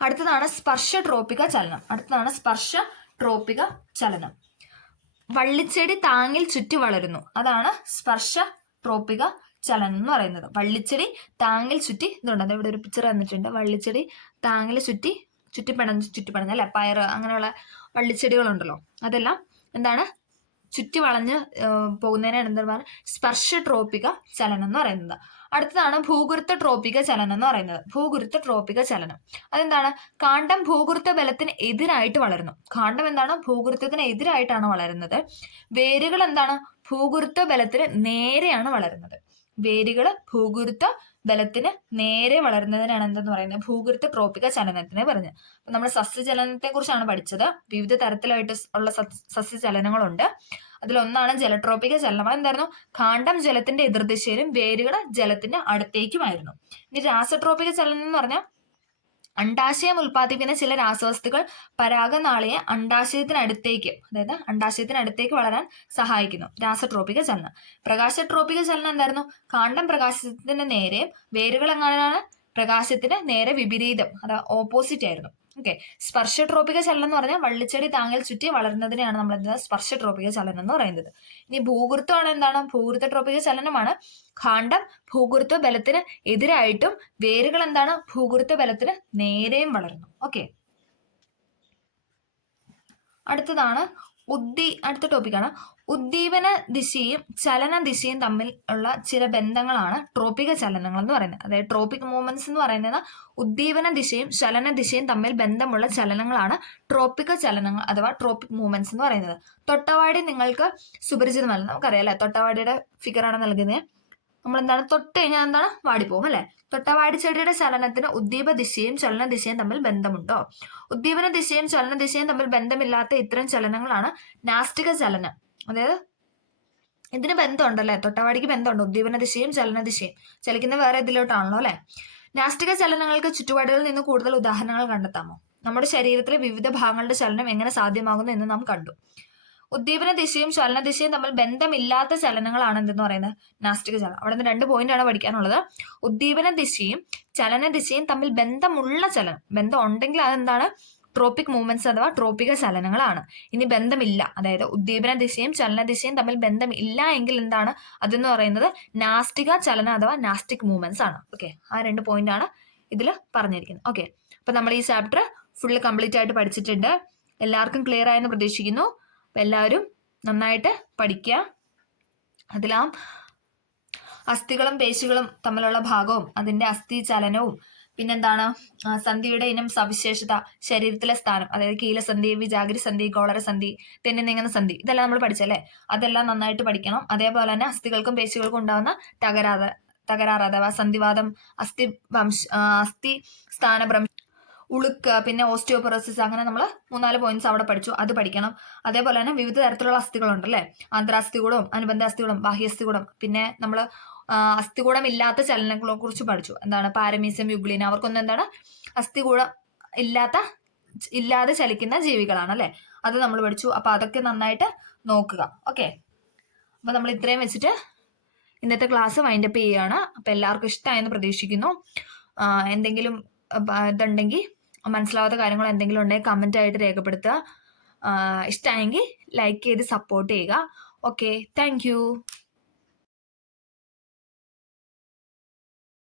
അടുത്തതാണ് സ്പർശട്രോപിക ചലനം. അടുത്തതാണ് സ്പർശട്രോപിക ചലനം. വള്ളിച്ചെടി താങ്ങിൽ ചുറ്റി വളരുന്നു, അതാണ് സ്പർശട്രോപിക ചലനം എന്ന് പറയുന്നത്. വള്ളിച്ചെടി താങ്ങിൽ ചുറ്റി, ഇതുണ്ട് ഇവിടെ ഒരു പിക്ചർ തന്നിട്ടുണ്ട്, വള്ളിച്ചെടി താങ്ങിൽ ചുറ്റിപ്പടഞ്ഞ് അല്ലെ, പയറ് അങ്ങനെയുള്ള വള്ളിച്ചെടികളുണ്ടല്ലോ, അതെല്ലാം എന്താണ്, ചുറ്റി വളഞ്ഞ് പോകുന്നതിനാണ് എന്താ പറയുക, സ്പർശട്രോപിക ചലനം എന്ന് പറയുന്നത്. അടുത്തതാണ് ഭൂഗുരുത്വ ട്രോപിക ചലനം എന്ന് പറയുന്നത്. ഭൂഗുരുത്വ ട്രോപിക ചലനം അതെന്താണ്, കാണ്ഡം ഭൂഗുരുത്വ ബലത്തിന് എതിരായിട്ട് വളരുന്നു. കാണ്ഡം എന്താണ്, ഭൂഗുരുത്വത്തിന് എതിരായിട്ടാണ് വളരുന്നത്. വേരുകൾ എന്താണ്, ഭൂഗുരുത്വ ബലത്തിന് നേരെയാണ് വളരുന്നത്. വേരുകൾ ഭൂഗുരുത്വ ബലത്തിന് നേരെ വളരുന്നതിനാണ് എന്തെന്ന് പറയുന്നത്, ഭൂഗുരുത്വ ട്രോപിക ചലനത്തിനെ പറഞ്ഞത്. അപ്പൊ നമ്മൾ സസ്യചലനത്തെ കുറിച്ചാണ് പഠിച്ചത്. വിവിധ തരത്തിലായിട്ട് ഉള്ള സസ്യചലനങ്ങളുണ്ട്. അതിലൊന്നാണ് ജലട്രോപിക ചലനം. അതെന്തായിരുന്നു, കാണ്ഡം ജലത്തിന്റെ എതിർദിശയിലും വേരുകൾ ജലത്തിന്റെ അടുത്തേക്കുമായിരുന്നു. ഇനി രാസട്രോപിക ചലനം എന്ന് പറഞ്ഞാൽ അണ്ഡാശയം ഉൽപ്പാദിപ്പിക്കുന്ന ചില രാസവസ്തുക്കൾ പരാഗനാളിയെ അണ്ഡാശയത്തിനടുത്തേക്ക്, അതായത് അണ്ഡാശയത്തിനടുത്തേക്ക് വളരാൻ സഹായിക്കുന്നു. രാസട്രോപിക ചലനം. പ്രകാശട്രോപിക ചലനം എന്തായിരുന്നു, കാണ്ഡം പ്രകാശത്തിന് നേരെയും വേരുകൾ എങ്ങനെയാണ്, പ്രകാശത്തിന് നേരെ വിപരീതം, അതായത് ഓപ്പോസിറ്റ് ആയിരുന്നു. ഓക്കെ, സ്പർശട്രോപിക ചലനം എന്ന് പറഞ്ഞാൽ വള്ളിച്ചെടി താങ്ങിൽ ചുറ്റി വളരുന്നതിനെയാണ് നമ്മൾ എന്താ സ്പർശട്രോപിക ചലനം എന്ന് പറയുന്നത്. ഇനി ഭൂഗുരുത്വമാണ് എന്താണ്, ഭൂഗുരുത്വ ട്രോപിക ചലനമാണ്. കാണ്ഡം ഭൂഗുരുത്വ ബലത്തിന് എതിരായിട്ടും വേരുകൾ എന്താണ്, ഭൂഗുരുത്വ ബലത്തിന് നേരെയും വളരുന്നു. ഓക്കെ, അടുത്ത ടോപ്പിക്കാണ് ഉദ്ദീപന ദിശയും ചലന ദിശയും തമ്മിൽ ഉള്ള ചില ബന്ധങ്ങളാണ് ട്രോപിക ചലനങ്ങൾ എന്ന് പറയുന്നത്. അതായത് ട്രോപ്പിക് മൂവ്മെന്റ്സ് എന്ന് പറയുന്നത് ഉദ്ദീപന ദിശയും ചലന ദിശയും തമ്മിൽ ബന്ധമുള്ള ചലനങ്ങളാണ് ട്രോപ്പിക ചലനങ്ങൾ അഥവാ ട്രോപ്പിക് മൂവ്മെന്റ്സ് എന്ന് പറയുന്നത്. തൊട്ടവാടി നിങ്ങൾക്ക് സുപരിചിതമല്ല, നമുക്കറിയാം അല്ലെ, തൊട്ടവാടിയുടെ ഫിഗറാണ് നൽകുന്നത്. നമ്മൾ എന്താണ്, തൊട്ട് കഴിഞ്ഞാൽ എന്താണ്, വാടിപ്പോകും അല്ലെ. തൊട്ടവാടി ചെടിയുടെ ചലനത്തിന് ഉദ്ദീപ ദിശയും ചലന ദിശയും തമ്മിൽ ബന്ധമുണ്ടോ? ഉദ്ദീപന ദിശയും ചലന ദിശയും തമ്മിൽ ബന്ധമില്ലാത്ത ഇത്തരം ചലനങ്ങളാണ് നാസ്തിക ചലനം. അതായത് ഇതിന് ബന്ധമുണ്ടല്ലേ, തൊട്ടവാടിക്ക് ബന്ധമുണ്ട്, ഉദ്ദീപന ദിശയും ചലന ദിശയും. ചലിക്കുന്ന വേറെ ഇതിലോട്ടാണല്ലോ അല്ലെ. നാസ്തിക ചലനങ്ങൾക്ക് ചുറ്റുപാടുകളിൽ നിന്ന് കൂടുതൽ ഉദാഹരണങ്ങൾ കണ്ടെത്താമോ? നമ്മുടെ ശരീരത്തിലെ വിവിധ ഭാഗങ്ങളുടെ ചലനം എങ്ങനെ സാധ്യമാകുന്നു എന്ന് നാം കണ്ടു. ഉദ്ദീപന ദിശയും ചലന ദിശയും തമ്മിൽ ബന്ധമില്ലാത്ത ചലനങ്ങളാണ് എന്തെന്ന് പറയുന്നത് നാസ്റ്റിക ചലനം. അവിടെ നിന്ന് 2 പോയിന്റാണ് പഠിക്കാനുള്ളത്. ഉദ്ദീപന ദിശയും ചലന ദിശയും തമ്മിൽ ബന്ധമുള്ള ചലനം, ബന്ധം ഉണ്ടെങ്കിൽ അതെന്താണ് ട്രോപ്പിക് മൂവ്മെന്റ്സ് അഥവാ ട്രോപ്പിക ചലനങ്ങളാണ്. ഇനി ബന്ധമില്ല, അതായത് ഉദ്ദീപന ദിശയും ചലന ദിശയും തമ്മിൽ ബന്ധമില്ല എങ്കിൽ എന്താണ് അതെന്ന് പറയുന്നത് നാസ്റ്റിക ചലനം അഥവാ നാസ്റ്റിക് മൂവ്മെന്റ്സ് ആണ്. ഓക്കെ, ആ 2 പോയിന്റ് ആണ് ഇതിൽ പറഞ്ഞിരിക്കുന്നത്. ഓക്കെ, അപ്പൊ നമ്മൾ ഈ ചാപ്റ്റർ ഫുള്ള് കംപ്ലീറ്റ് ആയിട്ട് പഠിച്ചിട്ടുണ്ട്. എല്ലാവർക്കും ക്ലിയർ ആയെന്ന് പ്രതീക്ഷിക്കുന്നു. അപ്പം എല്ലാവരും നന്നായിട്ട് പഠിക്കുക. അതിലാം അസ്ഥികളും പേശികളും തമ്മിലുള്ള ഭാഗവും അതിന്റെ അസ്ഥി ചലനവും പിന്നെന്താണ് സന്ധിയുടെ ഇനം സവിശേഷത, ശരീരത്തിലെ സ്ഥാനം, അതായത് കീലസന്ധി, വിജാഗിരി സന്ധി, ഗോളരസന്ധി, തെന്നി നീങ്ങുന്ന സന്ധി, ഇതെല്ലാം നമ്മൾ പഠിച്ചല്ലേ, അതെല്ലാം നന്നായിട്ട് പഠിക്കണം. അതേപോലെ തന്നെ അസ്ഥികൾക്കും പേശികൾക്കും ഉണ്ടാകുന്ന തകരാറ് അഥവാ സന്ധിവാദം, അസ്ഥി സ്ഥാനഭ്രംശം, ഉളുക്ക്, പിന്നെ ഓസ്റ്റിയോപൊറോസിസ്, അങ്ങനെ നമ്മൾ 3-4 പോയിന്റ്സ് അവിടെ പഠിച്ചു, അത് പഠിക്കണം. അതേപോലെ തന്നെ വിവിധ തരത്തിലുള്ള അസ്ഥികളുണ്ടല്ലേ, ആന്ത്രാസ്ഥികൂടം, അനുബന്ധ അസ്ഥികൂടം, ബാഹ്യസ്ഥികൂടം, പിന്നെ നമ്മൾ അസ്ഥികൂടം ഇല്ലാത്ത ചലനങ്ങളെ കുറിച്ച് പഠിച്ചു. എന്താണ് പാരമീസിയം, യുഗ്ലിന, അവർക്കൊന്നും എന്താണ് അസ്ഥികൂടം ഇല്ലാതെ ചലിക്കുന്ന ജീവികളാണ് അല്ലെ, അത് നമ്മൾ പഠിച്ചു. അപ്പൊ അതൊക്കെ നന്നായിട്ട് നോക്കുക. ഓക്കെ, അപ്പൊ നമ്മൾ ഇത്രയും വെച്ചിട്ട് ഇന്നത്തെ ക്ലാസ് വൈൻഡപ്പ് ചെയ്യുകയാണ്. അപ്പൊ എല്ലാവർക്കും ഇഷ്ടമായെന്ന് പ്രതീക്ഷിക്കുന്നു. എന്തെങ്കിലും ഇതുണ്ടെങ്കിൽ, മനസ്സിലാവാത്ത കാര്യങ്ങൾ എന്തെങ്കിലും ഉണ്ടെങ്കിൽ കമന്റ് ആയിട്ട് രേഖപ്പെടുത്തുക. ഇഷ്ടമായെങ്കിൽ ലൈക്ക് ചെയ്ത് സപ്പോർട്ട് ചെയ്യുക. Okay, thank you.